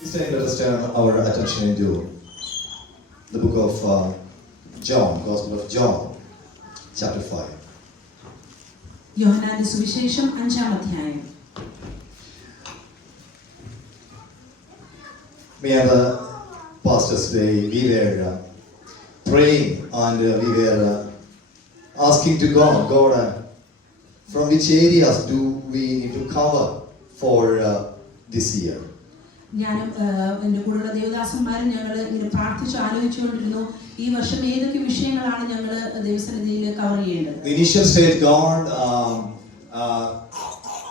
This time let us turn our attention into the book of John, Gospel of John, chapter 5. യോഹന്നാന്റെ സുവിശേഷം 5-ാം അധ്യായം. Me and the pastors today, we were praying and we were asking to God, from which areas do we need to cover for this year? ഞാനും എൻ്റെ കൂടെയുള്ള ദേവദാസന്മാരും ഞങ്ങൾ ഇങ്ങനെ പ്രാർത്ഥിച്ച് ആലോചിച്ചുകൊണ്ടിരുന്നു ഈ വർഷം ഏതൊക്കെ വിഷയങ്ങളാണ് ഞങ്ങൾ ദൈവസന്നിധിയിൽ കവർ ചെയ്യേണ്ടത്. The initial stage, God,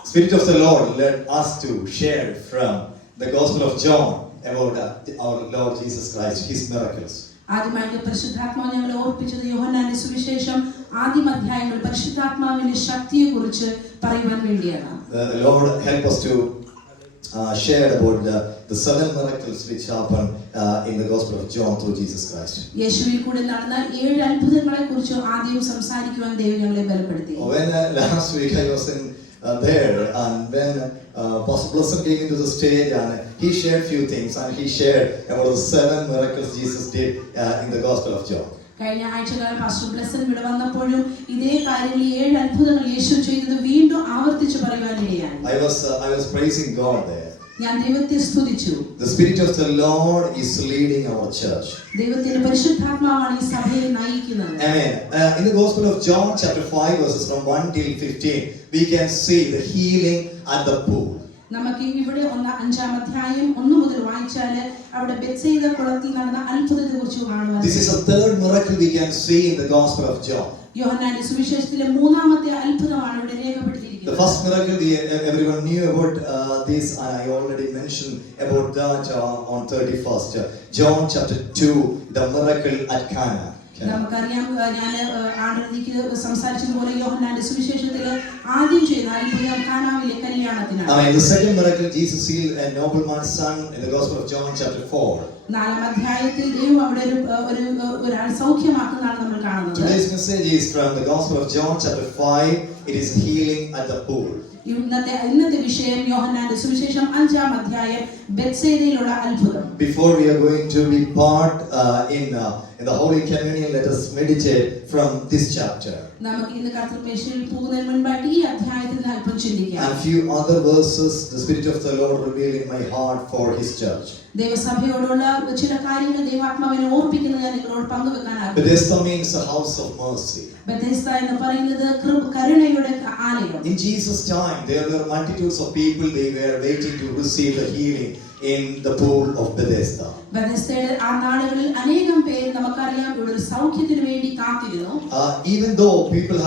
Spirit of the Lord led us to share from the Gospel of John about our Lord Jesus Christ, His miracles. ആദ്യമായിട്ട് പരിശുദ്ധാത്മാവ് ഞങ്ങളെ ഓർപ്പിച്ചത് യോഹന്നാന്റെ സുവിശേഷം ആദ്യ അധ്യായങ്ങൾ പരിശുദ്ധാത്മാവിന്റെ ശക്തിയെക്കുറിച്ച് പറയുവാൻ വേണ്ടിയാണ്. The Lord help us to share about the 7 miracles which happened in the Gospel of John through Jesus Christ. യേശുവിൽ കൂടെ നടന്ന 7 അത്ഭുതങ്ങളെക്കുറിച്ച് ആദ്യം സംസാരിക്കുവാൻ ദൈവം ഞങ്ങളെ ബലപ്പെടുത്തി. When last week I was in there, and when Pastor Blossom came into the stage and he shared few things, and he shared about the 7 miracles Jesus did in the Gospel of John. കഴിഞ്ഞ ആഴ്ചകാലം pastor Blesson ഇവിടെ വന്നപ്പോഴും ഇതേ കാര്യങ്ങൾ 7 അത്ഭുതങ്ങൾ യേശു ചെയ്തത് വീണ്ടും ആവർത്തിച്ച് പറയുവാനിടയായി. I was praising God there. ഞാൻ ദൈവത്തെ സ്തുതിച്ചു. The Spirit of the Lord is leading our church. ദൈവത്തിന്റെ പരിശുദ്ധാത്മാവാണ് ഈ സഭയെ നയിക്കുന്നത്. Amen. In the Gospel of John chapter 5 verses from 1 till 15, we can see the healing at the pool. നമുക്ക് ഇവിടെ 5-ാം അധ്യായം 1 മുതൽ വായിച്ചാൽ അവിടെ ബെത്സയിദ കുളത്തിൽ നടന്ന അത്ഭുതത്തെക്കുറിച്ച് കാണുവാൻ. This is a third miracle we can see in the Gospel of John. യോഹന്നാന്റെ സുവിശേഷത്തിലെ 3-ാമത്തെ അത്ഭുതമാണ് ഇവിടെ രേഖപ്പെടുത്തിയിരിക്കുന്നത്. The first miracle everyone knew about this, and I already mentioned about that on 31st. John chapter 2, the miracle at Cana. നമുക്കറിയാം, ഞാൻ ആണ്ടതിക്ക് സംസാരിച്ചതുപോലെ യോഹന്നാന്റെ സുവിശേഷത്തിൽ ആദ്യം ചെയ്ത അത്ഭുതം കാനാവിലെ കല്യാണത്തിനാണ്. I mean, the second miracle, Jesus healed a nobleman's son in the Gospel of John chapter 4. 4-ാം അധ്യായത്തിൽ ദൈവം അവിടെ ഒരാൾ സൗഖ്യമാക്കുന്നതാണ് നമ്മൾ കാണുന്നത്. Today's message is from the Gospel of John chapter 5. It is healing at the pool. ഇന്നത്തെ വിഷയം യോഹന്നാന്റെ സുവിശേഷം 5-ാം അധ്യായം ബെത്സയിദയിലുള്ള അത്ഭുതം. Before we are going to be part in the Holy Communion, let us meditate from this chapter. നമുക്ക് ഇന്ന് കർത്തൃമേശയിൽ പോകുന്നതിന് മുൻപായിട്ട് ഈ അധ്യായത്തിൽ അല്പം ചിന്തിക്കാം. And few other verses the Spirit of the Lord revealed in my heart for His church. ദൈവസഭയോടുള്ള ചില കാര്യങ്ങൾ ദൈവാത്മാവിനെ ഓർപ്പിക്കുന്നത് ഞാൻ നിങ്ങളോട് പങ്കുവെക്കാൻ ആഗ്രഹിക്കുന്നു. Bethesda means the house of mercy. ബെഥെസ്ദ എന്ന് പറയുന്നത് കരുണയുടെ ആലയം. In Jesus' time, there were multitudes of people. They were waiting to receive the healing in the pool of Bethesda. ബെഥെസ്ദയുടെ ആ നാളുകളിൽ അനേകം പേര് നമുക്കറിയാം ഇവിടെ ഒരു സൗഖ്യത്തിന് വേണ്ടി കാത്തിരുന്നു. Even though people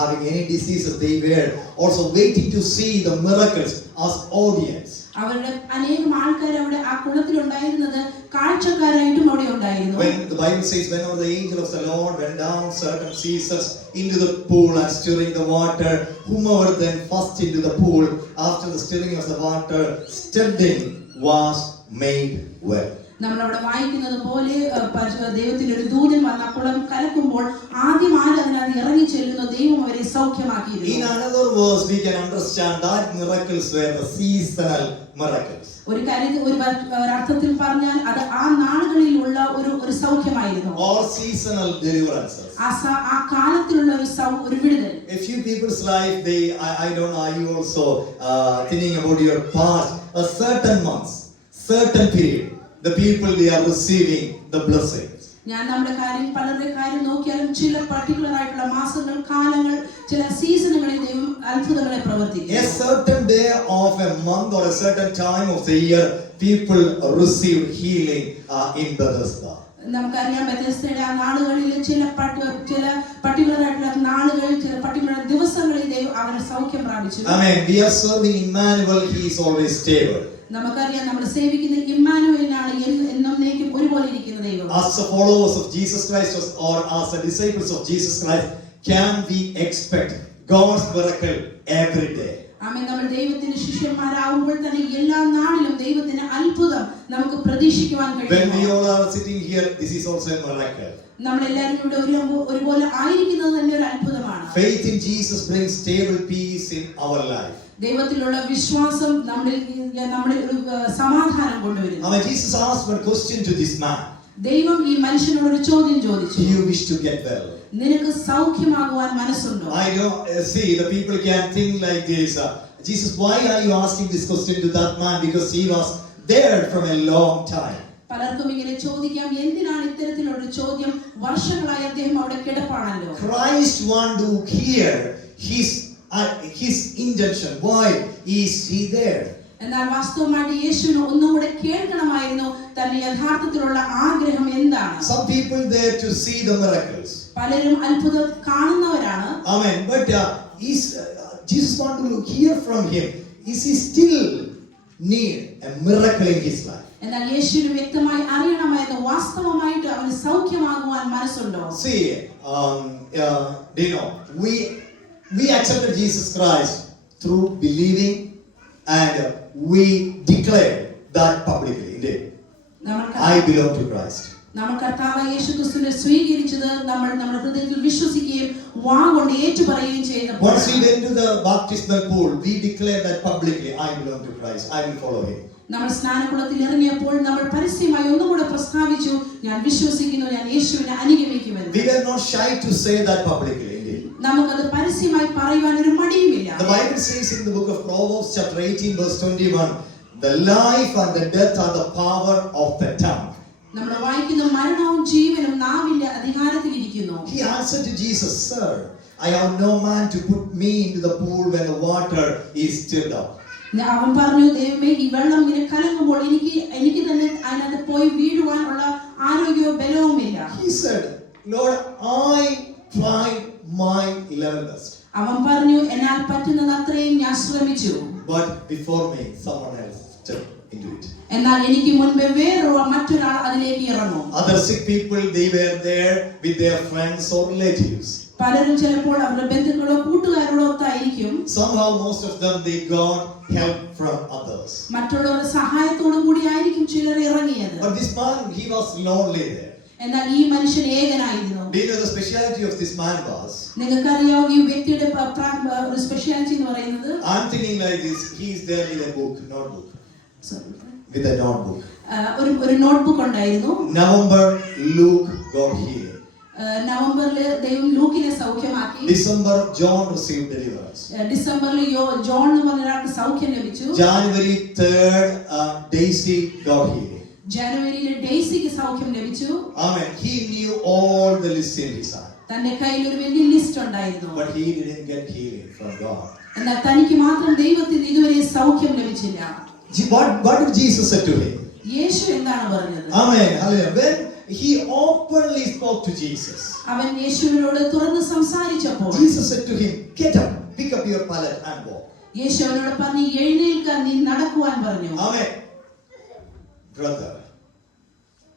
having any diseases, they were also waiting to see the miracles as audience. അവരുടെ അനേകം ആൾക്കാർ അവിടെ ആ കുളത്തിൽ ഉണ്ടായിരുന്നത് കാഴ്ചക്കാരായിട്ടും അവിടെ ഉണ്ടായിരുന്നു. When the Bible says, whenever the angel of the Lord went down certain seasons into the pool and stirring the water, whomever then first into the pool after the stirring of the water stepped in was made well. നമ്മൾ അവിടെ വായിക്കുന്നത് പോലെ ദൈവത്തിന്റെ ഒരു ദൂതൻ വന്ന കുളം കലക്കുമ്പോൾ ആദ്യം ആരാധന ഇറങ്ങി ചെല്ലുന്ന ദൈവം അവരെ സൗഖ്യമാക്കിയിരുന്നു. In another verse we can understand that miracles were the seasonal miracles. ഒരു അർത്ഥത്തിൽ പറഞ്ഞാൽ അത് ആ നാളുകളിലുള്ള ഒരു സൗഖ്യമായിരുന്നു. Or seasonal deliverances. ആ കാലത്തിലുള്ള ഒരു വിടുതൽ. A few people's life, I don't know, are you also thinking about your past, a certain months, certain period, the people they are receiving the blessings. ഞാൻ നമ്മുടെ പലരുടെ കാര്യം നോക്കിയാലും ചില പർട്ടിക്കുലർ ആയിട്ടുള്ള മാസങ്ങൾ, കാലങ്ങൾ, ചില സീസണുകളിൽ ദൈവം അത്ഭുതങ്ങളെ പ്രവർത്തിക്കും. A certain day of a month or a certain time of the year, people receive healing in Bethesda. നമുക്കറിയാം ബെഥെസ്ദയുടെ ആ നാളുകളിൽ ചില പർട്ടിക്കുലർ ആയിട്ടുള്ള നാളുകൾ, ചില പർട്ടിക്കുലർ ദിവസങ്ങളിൽ ദൈവം അവരെ സൗഖ്യം പ്രാപിച്ചു. Amen. We are serving Emmanuel. He is always stable. നമുക്കറിയാം നമ്മൾ സേവിക്കുന്ന ഇമ്മാനുവേലിനാണ് എന്നേക്കും ഒരുപോലെ ഇരിക്കുന്ന ദൈവം. As the followers of Jesus Christ or as the disciples of Jesus Christ, can we expect God's miracle every day? ആമേൻ. നമ്മൾ ദൈവത്തിന്റെ ശിഷ്യന്മാരാകുമ്പോൾ തന്നെ എല്ലാ നാളിലും ദൈവത്തിന്റെ അത്ഭുതം നമുക്ക് പ്രതീക്ഷിക്കുവാൻ When കഴിയും. we all are sitting here, this is also a miracle. നമ്മളെല്ലാവരും ഇവിടെ ഒരുപോലെ ആയിരിക്കുന്നത് തന്നെ ഒരു അത്ഭുതമാണ്. Faith in Jesus brings stable peace in our life. ദൈവത്തിലുള്ള വിശ്വാസം നമ്മളിൽ ഒരു സമാധാനം കൊണ്ടുവരുന്നു. Now Jesus asked one question to this man. ദൈവം ഈ മനുഷ്യനോട് ഒരു ചോദ്യം ചോദിച്ചു. Do you wish to get well? നിനക്ക് സൗഖ്യമാകുവാൻ മനസ്സുണ്ടോ? I don't see the people can think like this. Jesus, why are you asking this question to that man? Because he was there from a long time. പലർക്കും ഇങ്ങനെ ചോദിക്കാം, എന്തിനാണ് ഇത്തരത്തിലുള്ള ഒരു ചോദ്യം? വർഷങ്ങളായി അദ്ദേഹം അവിടെ കിടപ്പാണല്ലോ. Christ want to hear his intention. Why is he there? എന്നാൽ വാസ്തവമായിട്ട് യേശുവിന് ഒന്നുകൂടെ കേൾക്കണമായിരുന്നു തന്റെ യഥാർത്ഥത്തിലുള്ള ആഗ്രഹം എന്താണ്. Some people there to see the miracles. പലരും അത്ഭുതം കാണുന്നവരാണ്. Amen. But Jesus want to hear from him. Is he still need a miracle in his life? എന്നാൽ യേശുവിന് വ്യക്തമായി അറിയണമായിരുന്നു വാസ്തവമായിട്ട് അവന് സൗഖ്യമാകുവാൻ മനസ്സുണ്ടോ. See, we accepted Jesus Christ through believing, and we declare that publicly. Indeed, I belong to Christ. നമ്മൾ കർത്താവായ യേശുക്രിസ്തുവിനെ സ്വീകരിച്ചത് നമ്മൾ നമ്മുടെ ഹൃദയത്തിൽ വിശ്വസിക്കുകയും വാഗൊണ്ട് ഏറ്റുപറയുകയും ചെയ്യുന്നു. Once we went to the baptismal pool, we declared that publicly. I belong to Christ. I will follow him. നമ്മൾ സ്നാനകുളത്തിൽ ഇറങ്ങിയപ്പോൾ നമ്മൾ പരസ്യമായി ഒന്നുകൂടെ പ്രസ്താവിച്ചു, ഞാൻ വിശ്വസിക്കുന്നു, ഞാൻ യേശുവിനെ അനുഗമിക്കുമെന്ന്. We were not shy to say that publicly. Indeed, നമുക്കത് പരസ്യമായി പറയുവാൻ ഒരു മടിയുമില്ല. the Bible says in the book of Proverbs chapter 18 verse 21, the life and the death are the power of the tongue. നമ്മൾ വായിക്കുന്ന മരണവും ജീവനും നാവിന്റെ അധികാരത്തിൽ ഇരിക്കുന്നു. He answered to Jesus, Sir, I have no man to put me into the pool when the water is stirred up. അവൻ പറഞ്ഞു, ദൈവമേ, ഈ വെള്ളം ഇങ്ങനെ കലങ്ങുമ്പോൾ എനിക്ക് തന്നെ അതിനകത്ത് പോയി വീഴുവാനുള്ള ആരോഗ്യവും ബലവുമില്ല. He said, Lord, I tried my level best. അവൻ പറഞ്ഞു, എന്നാൽ പറ്റുന്നത് അത്രയും ഞാൻ ശ്രമിച്ചു. But before me, someone else stepped into it. എന്നാൽ എനിക്ക് മുൻപേ മറ്റൊരാൾ അതിലേക്ക് ഇറങ്ങും. Other sick people, they were there with their friends or relatives. പലരും ചിലപ്പോൾ അവരുടെ ബന്ധുക്കളോ കൂട്ടുകാരോടോ ഒത്തായിരിക്കും. Somehow, most of them, they got help from others. മറ്റുള്ളവരുടെ സഹായത്തോടു കൂടി ആയിരിക്കും ചിലർ ഇറങ്ങിയത്. But this man, he was lonely there. എന്നാൽ ഈ മനുഷ്യൻ ഏകനായിരുന്നു. Do you know the speciality of this man was? നിങ്ങൾക്കറിയാമോ ഈ വ്യക്തിയുടെ ഒരു സ്പെഷ്യാലിറ്റി എന്ന് പറയുന്നത്? I'm thinking like this. He is there with a book, notebook. With a notebook. ഒരു നോട്ട്ബുക്ക് ഉണ്ടായിരുന്നു. November, Luke got healed. നവംബറിൽ ദൈവം ലൂക്കിനെ സൗഖ്യമാക്കി. December, John received deliverance. ഡിസംബറിൽ ജോൺ എന്ന് പറഞ്ഞ ഒരാൾക്ക് സൗഖ്യം ലഭിച്ചു. January 3rd, Daisy got healed. ജനുവരിയിൽ ഡെയ്സിക്ക് സൗഖ്യം ലഭിച്ചു. Amen. He knew all the lists in his hand. തന്റെ കയ്യിൽ ഒരു വലിയ ലിസ്റ്റ് ഉണ്ടായിരുന്നു. But he didn't get healing from God. എന്നാൽ തനിക്ക് മാത്രം ദൈവത്തിൽ ഇതുവരെ സൗഖ്യം ലഭിച്ചില്ല. What did Jesus say to him? യേശു എന്താണ് പറഞ്ഞത്? Amen. Hallelujah. When he openly spoke to Jesus, അവൻ യേശുവിനോട് തുറന്ന് സംസാരിച്ചപ്പോൾ Jesus said to him, "Get up, pick up your pallet and walk." യേശു അവനോട് പറഞ്ഞു, എഴുന്നേൽക്കാൻ, നീ നടക്കുവാൻ പറഞ്ഞു. Amen. Brother,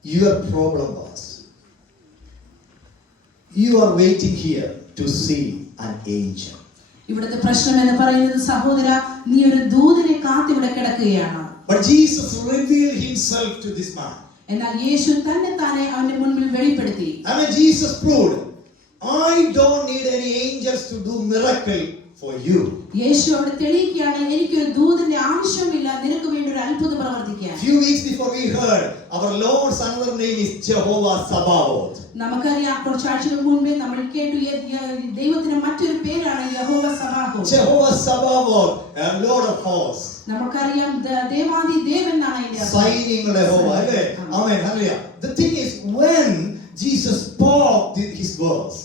your problem was you are waiting here to see an angel. ഇവിടുത്തെ പ്രശ്നം എന്ന് പറയുന്നത്, സഹോദര, നീ ഒരു ദൂതനെ കാത്തിവിടെ കിടക്കുകയാണ്. But Jesus revealed himself to this man. എന്നാൽ യേശു തന്നെ താനെ അവന്റെ മുൻപിൽ വെളിപ്പെടുത്തി. I mean, Jesus proved, I don't need any angels to do miracle for you. യേശു അവിടെ തെളിയിക്കുകയാണ്, എനിക്കൊരു ദൂതന്റെ ആവശ്യമില്ല നിനക്ക് വേണ്ടി ഒരു അത്ഭുതം പ്രവർത്തിക്കാൻ. Few weeks before we heard, our Lord's another name is Jehovah Sabaoth. നമുക്കറിയാം, കുറച്ചാഴ്ചകൾ മുൻപേ നമ്മൾ കേട്ടു ദൈവത്തിന്റെ മറ്റൊരു പേരാണ് യഹോവ സബാഹോത്ത്. Jehovah Sabaoth, Lord of hosts. നമുക്കറിയാം ദേവാദി ദേവൻ എന്നാണ് അതിന്റെ അർത്ഥം. സൈന്യങ്ങളുടെ യഹോവ, അല്ലേ? Amen. Hallelujah. The thing is, when Jesus spoke his words,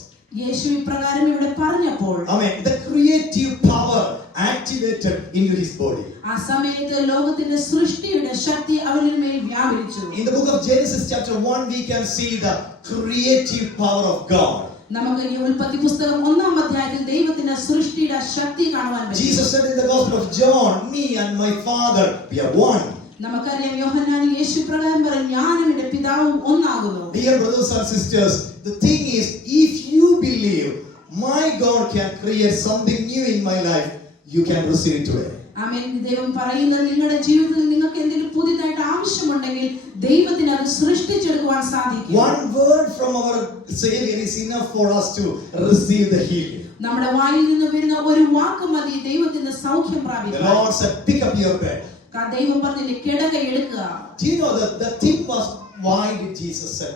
യേശു ഇപ്രകാരം ഇവിടെ പറഞ്ഞപ്പോൾ, Amen, the creative power activated into his body. ആ സമയത്ത് ലോകത്തിന്റെ സൃഷ്ടിയുടെ ശക്തി അവനിൽ മേൽ വ്യാപരിച്ചു. In the book of Genesis chapter 1, we can see the creative power of God. നമുക്ക് ഈ ഉൽപ്പത്തി പുസ്തകം 1-ാം അധ്യായത്തിൽ ദൈവത്തിന്റെ സൃഷ്ടിയുടെ ശക്തി കാണുവാൻ പറ്റും. Jesus said in the Gospel of John, "Me and my Father, we are one." നമുക്കറിയാം, യോഹന്നാൻ യേശു പ്രകാരം പറഞ്ഞു, ഞാനും എന്റെ പിതാവും ഒന്നാകുന്നു. Dear brothers and sisters, the thing is, if you believe my God can create something new in my life, you can receive it today. ആമേൻ. ദൈവം പറയുന്നത് നിങ്ങളുടെ ജീവിതത്തിൽ നിങ്ങൾക്ക് എന്തെങ്കിലും പുതിയതായിട്ട് ആവശ്യമുണ്ടെങ്കിൽ ദൈവത്തിന് അത് സൃഷ്ടിച്ചെടുക്കുവാൻ സാധിക്കും. One word from our Savior is enough for us to receive the healing. നമ്മുടെ വായിൽ നിന്ന് വരുന്ന ഒരു വാക്ക് മതി ദൈവത്തിന്റെ സൗഖ്യം The പ്രാപിക്കാൻ. Lord said, pick up your bed. ദൈവം പറഞ്ഞില്ലേ കിടക എടുക്കുക. Do you know that the thing was, why did Jesus say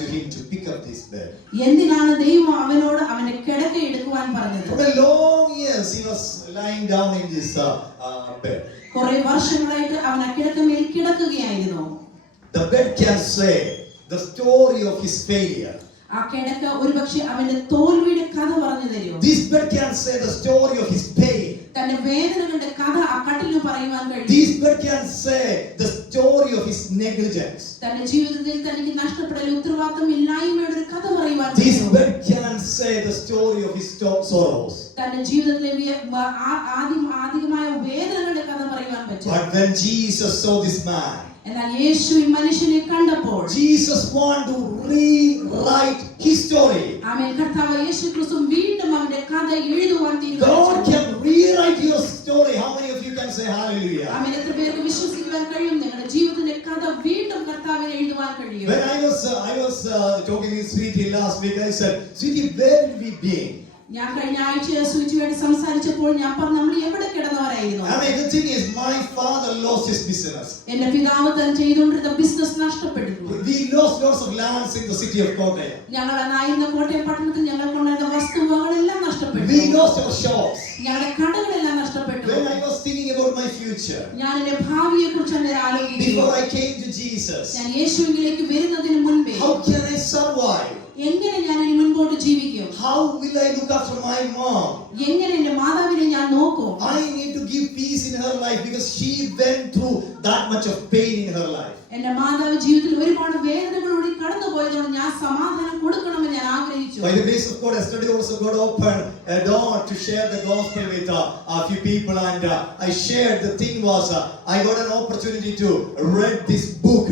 to him to pick up this bed? എന്തിനാണ് ദൈവം അവനോട് അവനെ കിടക എടുക്കുവാൻ പറഞ്ഞത്? For a long years he was lying down in this bed. കുറെ വർഷങ്ങളായിട്ട് അവൻ ആ കിടക്കമേൽ കിടക്കുകയായിരുന്നു. The bed can say the story of his failure. ആ കിടക്ക ഒരുപക്ഷെ അവന്റെ തോൽവിയുടെ കഥ പറഞ്ഞു തരുമോ? This bed can say the story of his pain. തന്റെ വേദനകളുടെ കഥ ആ കട്ടിലിന് പറയുവാൻ കഴിയും. This bed can say the story of his negligence. തന്റെ ജീവിതത്തിൽ തനിക്ക് നഷ്ടപ്പെടൽ ഉത്തരവാദിത്തം ഇല്ലായ്മയുടെ ഒരു കഥ പറയുവാൻ This കഴിയും. bed can say the story of his sorrows. തന്റെ ജീവിതത്തിലെ ആധികമായ വേദനകളുടെ കഥ പറയുവാൻ പറ്റും. But when Jesus saw this man, എന്നാൽ യേശു ഈ മനുഷ്യനെ കണ്ടപ്പോൾ Jesus want to rewrite his story. ആമേൻ. കർത്താവ് യേശു ക്രിസ്തു വീണ്ടും അവന്റെ കഥ എഴുതുവാൻ God തീരുമാനിച്ചു. can rewrite your story. How many of you can say hallelujah? ആമേൻ. എത്ര പേർക്ക് വിശ്വസിക്കുവാൻ കഴിയും നിങ്ങളുടെ ജീവിതത്തിന്റെ കഥ വീണ്ടും കർത്താവിനെ എഴുതുവാൻ കഴിയും? When I was talking with Sweetie last week, I said, Sweetie, where did we be? ഞാൻ കഴിഞ്ഞ ആഴ്ച സുചിയുമായിട്ട് സംസാരിച്ചപ്പോൾ ഞാൻ പറഞ്ഞു നമ്മൾ എവിടെ കിടന്നവരായിരുന്നു. I mean, the thing is, my father lost his business. എന്റെ പിതാവ് താൻ ചെയ്തുകൊണ്ടിരുന്ന ബിസിനസ് നഷ്ടപ്പെട്ടു. We lost lots of lands in the city of Kottayam. ഞങ്ങൾ ആയിരുന്ന കോട്ടയം പട്ടണത്തിൽ ഞങ്ങൾക്കുണ്ടായിരുന്ന വസ്തുവകളെല്ലാം നഷ്ടപ്പെട്ടു. We lost our shops. ഞങ്ങളുടെ കടകളെല്ലാം നഷ്ടപ്പെട്ടു. When I was thinking about my future, ഞാൻ എന്റെ ഭാവിയെ കുറിച്ച് അങ്ങനെ ആലോചിച്ചു. before I came to Jesus, ഞാൻ യേശുവിലേക്ക് വരുന്നതിന് മുൻപേ how can I survive? എങ്ങനെ ഞാൻ ഇനി മുൻപോട്ട് ജീവിക്കും? How will I look after my mom? എങ്ങനെ എന്റെ മാതാവിനെ ഞാൻ നോക്കും? I need to give peace in her life because she went through that much of pain in her life. എന്റെ മാതാവ് ജീവിതത്തിൽ ഒരുപാട് വേദനകളോടെ കടന്നു പോയതുകൊണ്ട് ഞാൻ സമാധാനം കൊടുക്കണമെന്ന് ഞാൻ ആഗ്രഹിച്ചു. By the grace of God, yesterday also God opened a door to share the gospel with a few people, and I shared. The thing was, I got an opportunity to read this book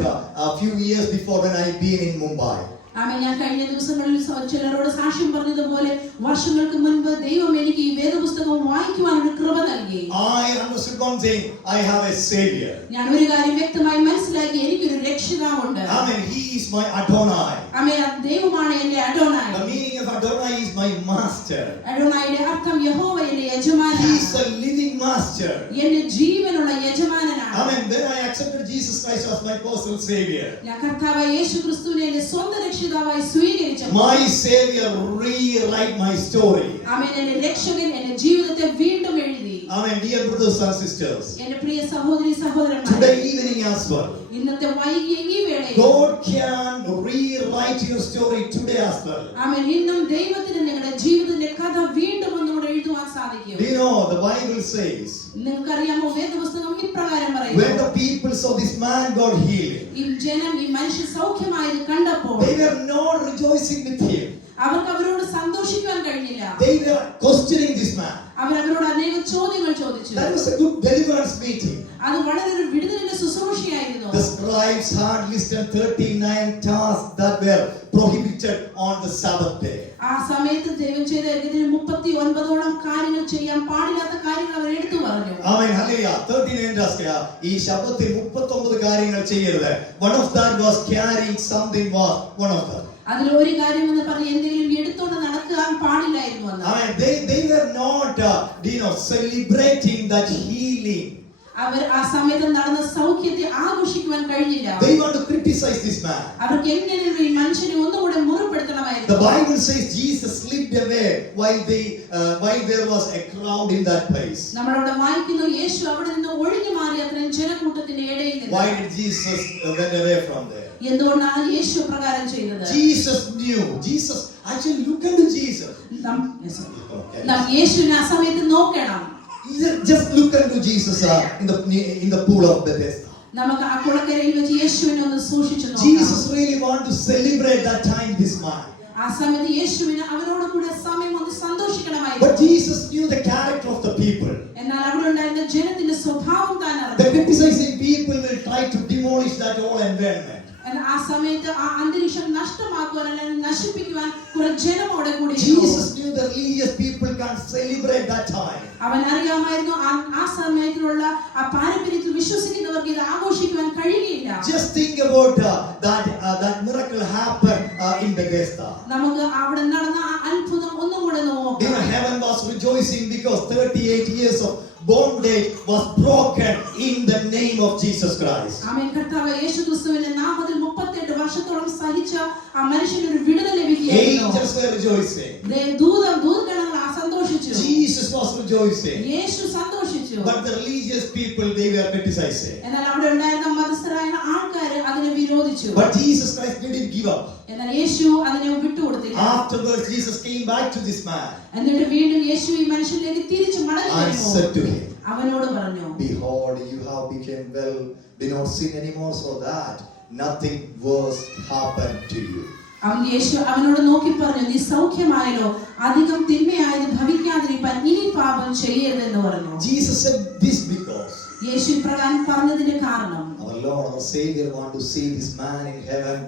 a few years before when I been in Mumbai. ആമേൻ. ഞാൻ കഴിഞ്ഞ ദിവസങ്ങളിൽ ചിലരോട് സാക്ഷ്യം പറഞ്ഞതുപോലെ വർഷങ്ങൾക്ക് മുൻപ് ദൈവം എനിക്ക് ഈ വേദപുസ്തകം വായിക്കുവാൻ ഒരു കൃപ നൽകി. I understood one thing: I have a savior. ഞാൻ ഒരു കാര്യം വ്യക്തമായി മനസ്സിലാക്കി, എനിക്കൊരു രക്ഷിതാവുണ്ട്. Amen. He is my Adonai. ആമേൻ. ദൈവമാണ് എന്റെ അഡോനായി. The meaning of Adonai is my master. അഡോനായിയുടെ അർത്ഥം യഹോവ എന്റെ യജമാനനാണ്. He is a living master. എന്റെ ജീവനുള്ള യജമാനനാണ്. Amen. When I accepted Jesus Christ as my personal savior, ഞാൻ കർത്താവായ യേശു ക്രിസ്തുവിനെ എന്റെ സ്വന്തം രക്ഷിതാവായി സ്വീകരിച്ചു. my savior rewrite my story. ആമേൻ. എന്റെ രക്ഷകൻ എന്റെ ജീവിതത്തെ വീണ്ടും എഴുതി. Amen. Dear brothers and sisters, എന്റെ പ്രിയ സഹോദരി സഹോദരന്മാരെ, today evening as well, ഇന്നത്തെ വൈകിയ ഈ വേളയിൽ God can rewrite your story today as well. ആമേൻ. ഇന്നും ദൈവത്തിന് നിങ്ങളുടെ ജീവിതത്തിന്റെ കഥ വീണ്ടും ഒന്നുകൂടെ എഴുതുവാൻ സാധിക്കും. Do you know the Bible says, നിങ്ങൾക്കറിയാമോ വേദപുസ്തകം ഇപ്രകാരം when പറയുന്നു, the people saw this man got healed, ഈ ജനം ഈ മനുഷ്യൻ സൗഖ്യമായത് കണ്ടപ്പോൾ they were not rejoicing with him. അവർക്ക് അവരോട് സന്തോഷിക്കാൻ കഴിഞ്ഞില്ല. They were questioning this man. അവരോട് അനേക ചോദ്യങ്ങൾ ചോദിച്ചു. That was a good deliverance meeting. അത് വളരെ ഒരു വിടുതലിന്റെ ശുശ്രൂഷയായിരുന്നു. The scribes had listed 39 tasks that were prohibited on the Sabbath day. ആ സമയത്ത് ദൈവം ചെയ്ത ഏകദേശം 39ഓളം കാര്യങ്ങൾ ചെയ്യാൻ പാടില്ലാത്ത കാര്യങ്ങൾ അവർ എടുത്തു പറഞ്ഞു. Amen. Hallelujah. 39 tasks. ഈ ശബ്ദത്തിൽ 39 കാര്യങ്ങൾ ചെയ്യരുത്. One of that was carrying something was one of them. അതിൽ ഒരു കാര്യം എന്ന് പറഞ്ഞ് എന്തെങ്കിലും എടുത്തോണ്ട് നടക്കാൻ പാടില്ലായിരുന്നു എന്ന്. Amen. They were not celebrating that healing. അവർ ആ സമയത്ത് നടന്ന സൗഖ്യത്തെ ആഘോഷിക്കുവാൻ കഴിഞ്ഞില്ല. They want to criticize this man. അവർക്ക് എങ്ങനെയും ഈ മനുഷ്യനെ ഒന്നുകൂടെ മുറിപ്പെടുത്തണമായിരുന്നു. The Bible says Jesus slipped away while there was a crowd in that place. നമ്മളവിടെ വായിക്കുന്നു, യേശു അവിടെ നിന്ന് ഒഴിഞ്ഞു മാറി അത്രയും ജനക്കൂട്ടത്തിന്റെ ഇടയിൽ നിന്ന്. Why did Jesus went away from there? എന്തുകൊണ്ടാണ് യേശു പ്രകാരം ചെയ്തത്? Jesus knew. Jesus actually look into Jesus. നാം യേശുവിനെ ആ സമയത്ത് നോക്കണം. Just look into Jesus in the pool of Bethesda. നമുക്ക് ആ കുളക്കരയിൽ വെച്ച് യേശുവിനെ ഒന്ന് സൂക്ഷിച്ചു നോക്കാം. Jesus really want to celebrate that time this man. ആ സമയത്ത് യേശുവിനെ അവരോട് കൂടെ സമയം ഒന്ന് സന്തോഷിക്കണമായിരുന്നു. But Jesus knew the character of the people. എന്നാൽ അവിടെ ഉണ്ടായിരുന്ന ജനത്തിന്റെ സ്വഭാവം താൻ അറിഞ്ഞു. The criticizing people will try to demolish that whole environment. ആ സമയത്ത് ആ അന്തരീക്ഷം നഷ്ടമാക്കുവാൻ അല്ലെങ്കിൽ നശിപ്പിക്കുവാൻ കുറെ ജനം അവിടെ കൂടി. Jesus knew the religious people can't celebrate that time. അവൻ അറിയാമായിരുന്നു ആ സമയത്തിലുള്ള ആ പാരമ്പര്യത്തിൽ വിശ്വസിക്കുന്നവർക്ക് ഇത് ആഘോഷിക്കുവാൻ കഴിയുകയില്ല. Just think about that miracle happened in Bethesda. നമുക്ക് അവിടെ നടന്ന ആ അത്ഭുതം ഒന്നും കൂടെ നോക്കാം. Heaven was rejoicing because 38 years of bondage was broken in the name of Jesus Christ. ആമേൻ. കർത്താവ് യേശുക്രിസ്തുവിന്റെ നാമത്തിൽ 38 വർഷത്തോളം സഹിച്ച ആ മനുഷ്യന് ഒരു വിടുതൽ ലഭിക്കുകയായിരുന്നു. Angels were rejoicing. ദൂതഗണങ്ങൾ സന്തോഷിച്ചു. Jesus was rejoicing. യേശു സന്തോഷിച്ചു. But the religious people, they were criticizing. എന്നാൽ അവിടെ ഉണ്ടായിരുന്ന മതസ്ഥരായ ആൾക്കാർ അതിനെ വിരോധിച്ചു. But Jesus Christ didn't give up. എന്നാൽ യേശു അതിനെ വിട്ടുകൊടുത്തില്ല. Afterwards, Jesus came back to this man. എന്നിട്ട് വീണ്ടും യേശു ഈ മനുഷ്യനിലേക്ക് തിരിച്ചു മടങ്ങി And വരുന്നു. said to him, അവനോട് പറഞ്ഞു, behold, you have become well. Do not sin anymore, so that nothing worse happen to you. യേശു അവനോട് നോക്കി പറഞ്ഞു, നീ സൗഖ്യമായല്ലോ, അധികം തിന്മയായത് ഭവിക്കാതിരിക്കാൻ ഇനി പാപം ചെയ്യരുതെന്ന് പറഞ്ഞു. Jesus said this because യേശു ഇപ്രകാരം പറഞ്ഞതിന്റെ കാരണം our Lord, our Savior, want to see this man in heaven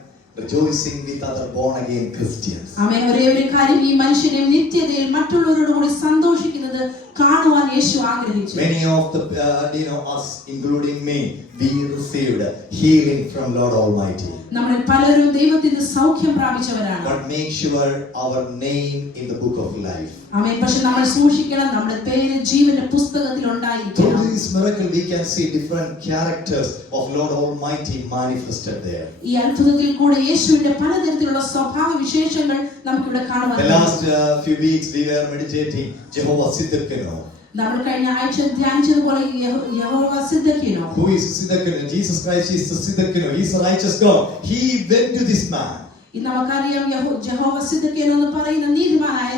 rejoicing with other born again Christians. ആമേൻ. ഒരേ ഒരു കാര്യം, ഈ മനുഷ്യനെ നിത്യതയിൽ മറ്റുള്ളവരോട് കൂടി സന്തോഷിക്കുന്നത് കാണുവാൻ യേശു ആഗ്രഹിച്ചു. Many of the us, including me, we received healing from Lord Almighty. നമ്മൾ പലരും ദൈവത്തിന്റെ സൗഖ്യം പ്രാപിച്ചവരാണ്. But make sure our name in the book of life. ആമേൻ. പക്ഷെ നമ്മൾ സൂക്ഷിക്കണം, നമ്മുടെ പേര് ജീവന്റെ പുസ്തകത്തിൽ ഉണ്ടായിരിക്കണം. Through this miracle we can see different characters of Lord Almighty manifested there. ഈ അത്ഭുതത്തിൽ കൂടെ യേശുവിന്റെ പലതരത്തിലുള്ള സ്വഭാവ വിശേഷങ്ങൾ നമുക്കിവിടെ കാണാൻ The last few weeks we were meditating Jehovah Siddiqino. നമ്മൾ കഴിഞ്ഞ ആഴ്ച ധ്യാനിച്ചതുപോലെ യഹോവ സിദ്ദീഖിനോ. Who is Siddiqino? Jesus Christ is the Siddiqino. He is a righteous God. He went to this man. നമുക്കറിയാം യഹോവ സിദ്ദീഖിനോ എന്ന് പറയുന്ന നീതിമാനായ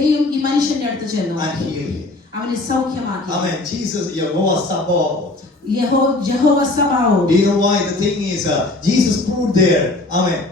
ദൈവം ഈ മനുഷ്യന്റെ അടുത്ത് ചെന്നു. And healed him. അവനെ സൗഖ്യമാക്കി. Amen. Jesus, Jehovah Sabaoth. Yehova Sabaoth. Do you know why? The thing is, Jesus proved there. Amen.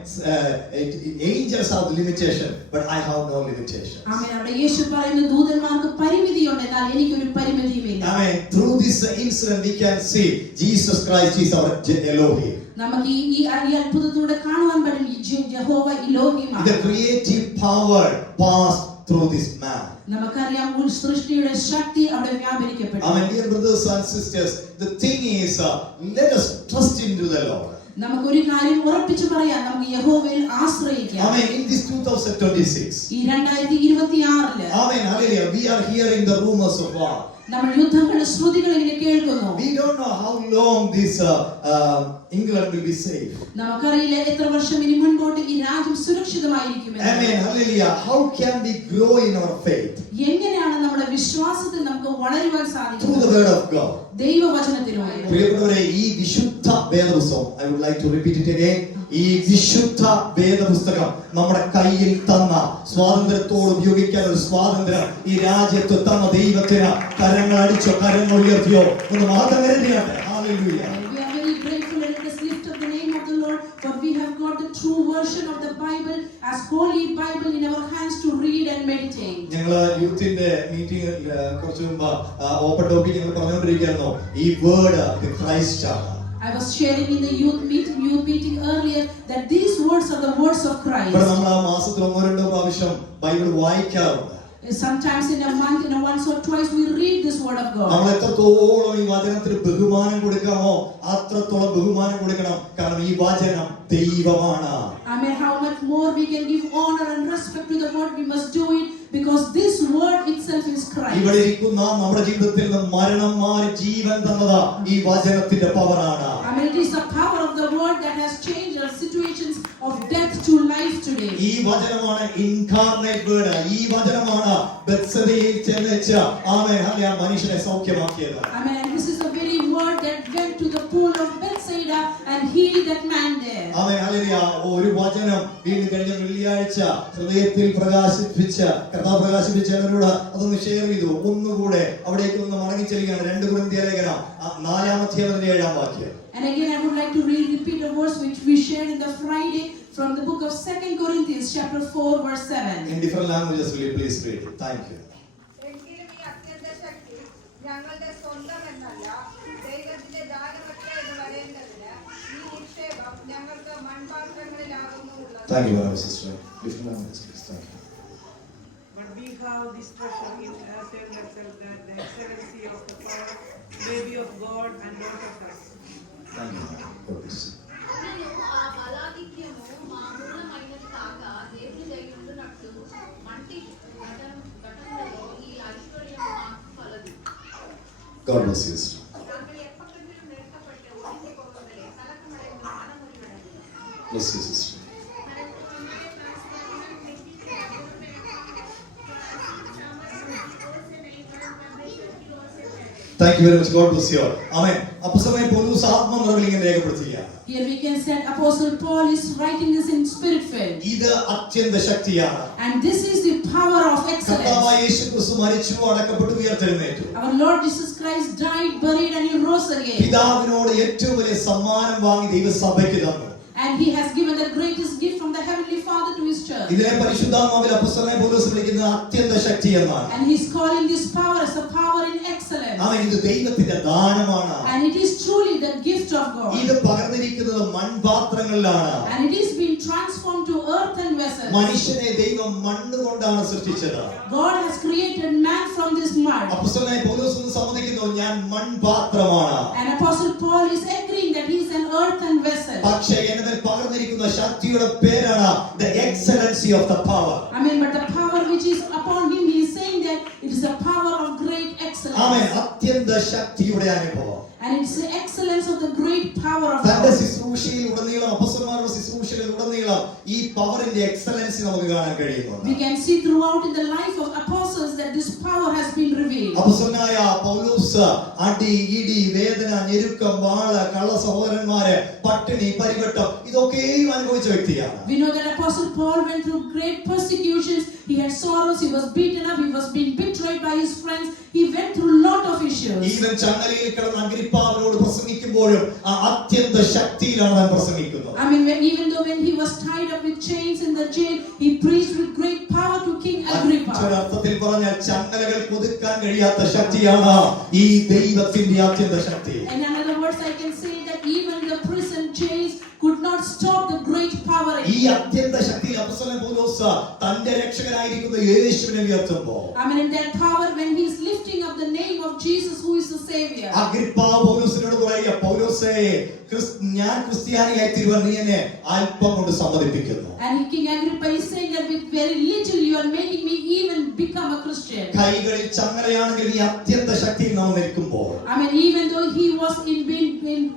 Angels have limitation, but I have no limitation. Amen. അവിടെ യേശു പറയുന്ന ദൂതന്മാർക്ക് പരിമിതിയുണ്ട്, എന്നാൽ എനിക്ക് ഒരു പരിമിതിയുമില്ല. Amen. Through this incident, we can see Jesus Christ is our Elohim. നമുക്ക് ഈ അത്ഭുതത്തിലൂടെ കാണുവാൻ പറ്റും യഹോവ ഇലോഹിമാണ്. The creative power passed through this man. നമുക്കറിയാം സൃഷ്ടിയുടെ ശക്തി അവിടെ വ്യാപരിക്കപ്പെട്ടു. Amen. Dear brothers and sisters, the thing is, let us trust into the Lord. നമുക്ക് ഒരു കാര്യം ഉറപ്പിച്ചു പറയാം, നമുക്ക് യഹോവയിൽ ആശ്രയിക്കാം. Amen. In this 2026. ഈ 2026 Amen. Hallelujah. We are hearing the rumors of war. നമ്മൾ യുദ്ധങ്ങളുടെ ശ്രുതികൾ ഇങ്ങനെ കേൾക്കുന്നു. We don't know how long this England will be safe. നമുക്കറിയില്ല എത്ര വർഷം ഇനി മുൻപോട്ട് ഈ രാജ്യം സുരക്ഷിതമായിരിക്കുമെന്ന്. Amen. Hallelujah. How can we grow in our faith? എങ്ങനെയാണ് നമ്മുടെ വിശ്വാസത്തിൽ നമുക്ക് വളരുവാൻ സാധിക്കുക? Through the word of God. ദൈവവചനത്തിലൂടെ. പ്രിയപ്പെട്ടവരെ, ഈ വിശുദ്ധ വേദപുസ്തകം, I would like to repeat it again. ഈ വിശുദ്ധ വേദപുസ്തകം നമ്മുടെ കയ്യിൽ തന്ന സ്വാതന്ത്ര്യത്തോട് ഉപയോഗിക്കാൻ ഒരു സ്വാതന്ത്ര്യം ഈ രാജ്യത്ത് തന്ന ദൈവത്തിന് കരങ്ങൾ അടിച്ചോ, കരങ്ങൾ ഉയർത്തിയോ ഒന്ന് മാത്രം കരുതിയാട്ടെ. Hallelujah. We are very grateful and let us lift up the name of the Lord, for we have got the true version of the Bible as Holy Bible in our hands to read and meditate. ഞങ്ങൾ യൂത്തിന്റെ meeting കുറച്ച് മുമ്പ് open topic ഞങ്ങൾ പറഞ്ഞുകൊണ്ടിരിക്കുന്നു. ഈ word Christ ആണ്. I was sharing in the youth meeting earlier that these words are the words of Christ. ഇപ്പോൾ നമ്മൾ മാസത്തിൽ 1-2 പ്രാവശ്യം ബൈബിൾ വായിക്കാറുണ്ട്. Sometimes in a month, once or twice we read this word of God. നമ്മൾ എത്രത്തോളം ഈ വചനത്തിന് ബഹുമാനം കൊടുക്കാമോ അത്രത്തോളം ബഹുമാനം കൊടുക്കണം. കാരണം ഈ വചനം ദൈവമാണ്. I mean, how much more we can give honor and respect to the word, we must do it because this word itself is Christ. ഇവിടെ ഇരിക്കുന്ന നമ്മുടെ ജീവിതത്തിൽ നിന്ന് മരണം മാറി ജീവൻ തന്നത് ഈ വചനത്തിന്റെ പവറാണ്. I mean, it is the power of the word that has changed our situations of death to life today. ഈ വചനമാണ് ഇൻകാർണേറ്റ് വേർഡ്. ഈ വചനമാണ് ബെത്സദയിൽ ചെന്നേച്ച് ആമേൻ ഹല്ലേലൂയ മനുഷ്യനെ സൗഖ്യമാക്കിയത്. I mean, and this is the very word that went to the pool of Bethsaida and healed that man there. Amen hallelujah. ഒരു വചനം വീണ്ടും കഴിഞ്ഞ വെള്ളിയാഴ്ച ഹൃദയത്തിൽ പ്രകാശിപ്പിച്ച കർത്താവ് പ്രകാശിപ്പിച്ചവരോട് അതൊന്ന് ഷെയർ ചെയ്തു. ഒന്നുകൂടെ അവിടേക്ക് ഒന്ന് മടങ്ങി ചെല്ലുകയാണ്. 2 കൊരിന്ത്യർ ലേഖനം 4-7 And again, I would like to repeat a verse which we shared in the Friday from the book of 2 Corinthians chapter 4 verse 7. In different languages, will you please read it? Thank you. എങ്കിലും ഈ അത്യന്ത ശക്തി ഞങ്ങളുടെ സ്വന്തമെന്നല്ല, ദൈവത്തിന്റെ ദാനമത്രേ എന്ന് വരേണ്ടതിന് ഈ നിക്ഷേപം ഞങ്ങൾക്ക് മൺപാത്രങ്ങളിലാകുന്നു ഉള്ളത്. Thank you, sister. Different languages, please. Thank you. how this version tells us that the excellency of the power may be of God and not of us. Thank you. God bless you. నేను ఆ బలాధిక్యము మామూలమైనది కాక దేవుని దయ్యుండునట్టు మంటి ఘటనలో ఈ ఐశ్వర్యము నాకు కలదు. God bless you, sister. தாங்கள் எப்பக்கத்திலும் நிறுத்தப்பட்டு ஒழிந்து போவதில்லை கலக்கமடைந்து மனமுறிவடைந்து Bless you, sister. Thank you very much. God bless you all. Amen. അപ്പോസ്തലനായ പൗലോസ് ആത്മനിറവിൽ ഇങ്ങനെ രേഖപ്പെടുത്തുകയാണ്. Here we can say Apostle Paul is writing this in spirit filled. ഇത് അത്യന്ത ശക്തിയാണ്. And this is the power of excellence. കർത്താവായ യേശുക്രിസ്തു മരിച്ചു, അടക്കപ്പെട്ടു, ഉയർത്തെഴുന്നേറ്റു. Our Lord Jesus Christ died, buried and he rose again. പിതാവിനോട് ഏറ്റവും വലിയ സമ്മാനം വാങ്ങി ദൈവസഭയ്ക്ക് തന്നു. And he has given the greatest gift from the heavenly Father to his church. ഇതിനെ പരിശുദ്ധാത്മാവിൽ അപ്പോസ്തലനായ പൗലോസ് വിളിക്കുന്നത് അത്യന്ത ശക്തി എന്നാണ്. And he's calling this power as a power in excellence. അവൻ ഇത് ദൈവത്തിന്റെ ദാനമാണ്. And it is truly the gift of God. ഇത് പകർന്നിരിക്കുന്നത് മൺപാത്രങ്ങളിലാണ്. And it is being transformed to earthen vessels. മനുഷ്യനെ ദൈവം മണ്ണ് കൊണ്ടാണ് സൃഷ്ടിച്ചത്. God has created man from this mud. അപ്പോസ്തലനായ പൗലോസ് സമ്മതിക്കുന്നു, ഞാൻ മൺപാത്രമാണ്. And Apostle Paul is agreeing that he is an earthen vessel. പക്ഷേ എന്നതിൽ പകർന്നിരിക്കുന്ന ശക്തിയുടെ പേരാണ് the excellency of the power. I mean, but the power which is upon him, he is saying that it is a power of great excellence. ആമേൻ. അത്യന്ത ശക്തിയുടെ അനുഭവം. And it's the excellence of the great power of തന്റെ God. ശുശ്രൂഷയിൽ ഉടനീളം, അപ്പോസ്തലന്മാരുടെ ശുശ്രൂഷയിൽ ഉടനീളം ഈ പവറിന്റെ എക്സലൻസി നമുക്ക് കാണാൻ കഴിയുന്നുണ്ട്. We can see throughout in the life of apostles that this power has been revealed. അപ്പോസ്തലനായ പൗലോസ് അടി, ഇടി, വേദന, ഞെരുക്കം, വാള്, കള്ള സഹോദരന്മാര്, പട്ടിണി, പരിവട്ടം ഇതൊക്കെയും അനുഭവിച്ച വ്യക്തിയാണ്. We know that Apostle Paul went through great persecutions. He had sorrows. He was beaten up. He was being betrayed by his friends. He went through a lot of issues. Even ചങ്ങലയിൽ കിടന്ന് അഗ്രിപ്പാവിനോട് പ്രസംഗിക്കുമ്പോഴും ആ അത്യന്ത ശക്തിയിലാണ് അവൻ പ്രസംഗിക്കുന്നത്. I mean, even though when he was tied up with chains in the jail, he preached with great power to King Agrippa. അർത്ഥത്തിൽ പറഞ്ഞാൽ ചങ്ങലകൾ കൊതുക്കാൻ കഴിയാത്ത ശക്തിയാണ് ഈ ദൈവത്തിന്റെ അത്യന്ത ശക്തി. In other words, I can say that even the prison chains could not stop the great power. ഈ അത്യന്ത ശക്തിയിൽ അപ്പോസ്തലൻ പൗലോസ് തന്റെ രക്ഷകനായിരിക്കുന്ന യേശുവിനെ ഉയർത്തുമ്പോൾ, I mean, in that power, when he is lifting up the name of Jesus, who is the Savior. Agrippa പൗലോസിനോട് പറയുക, പൗലോസേ, ഞാൻ ക്രിസ്ത്യാനിയായി തീരുവാൻ നീ എന്നെ അല്പം കൊണ്ട് സമ്മതിപ്പിക്കുന്നു. And King Agrippa is saying that with very little you are making me even become a Christian. കൈകളിൽ ചങ്ങലയാണെങ്കിൽ ഈ അത്യന്ത ശക്തിയിൽ നാം നിൽക്കുമ്പോൾ, I mean, even though he was in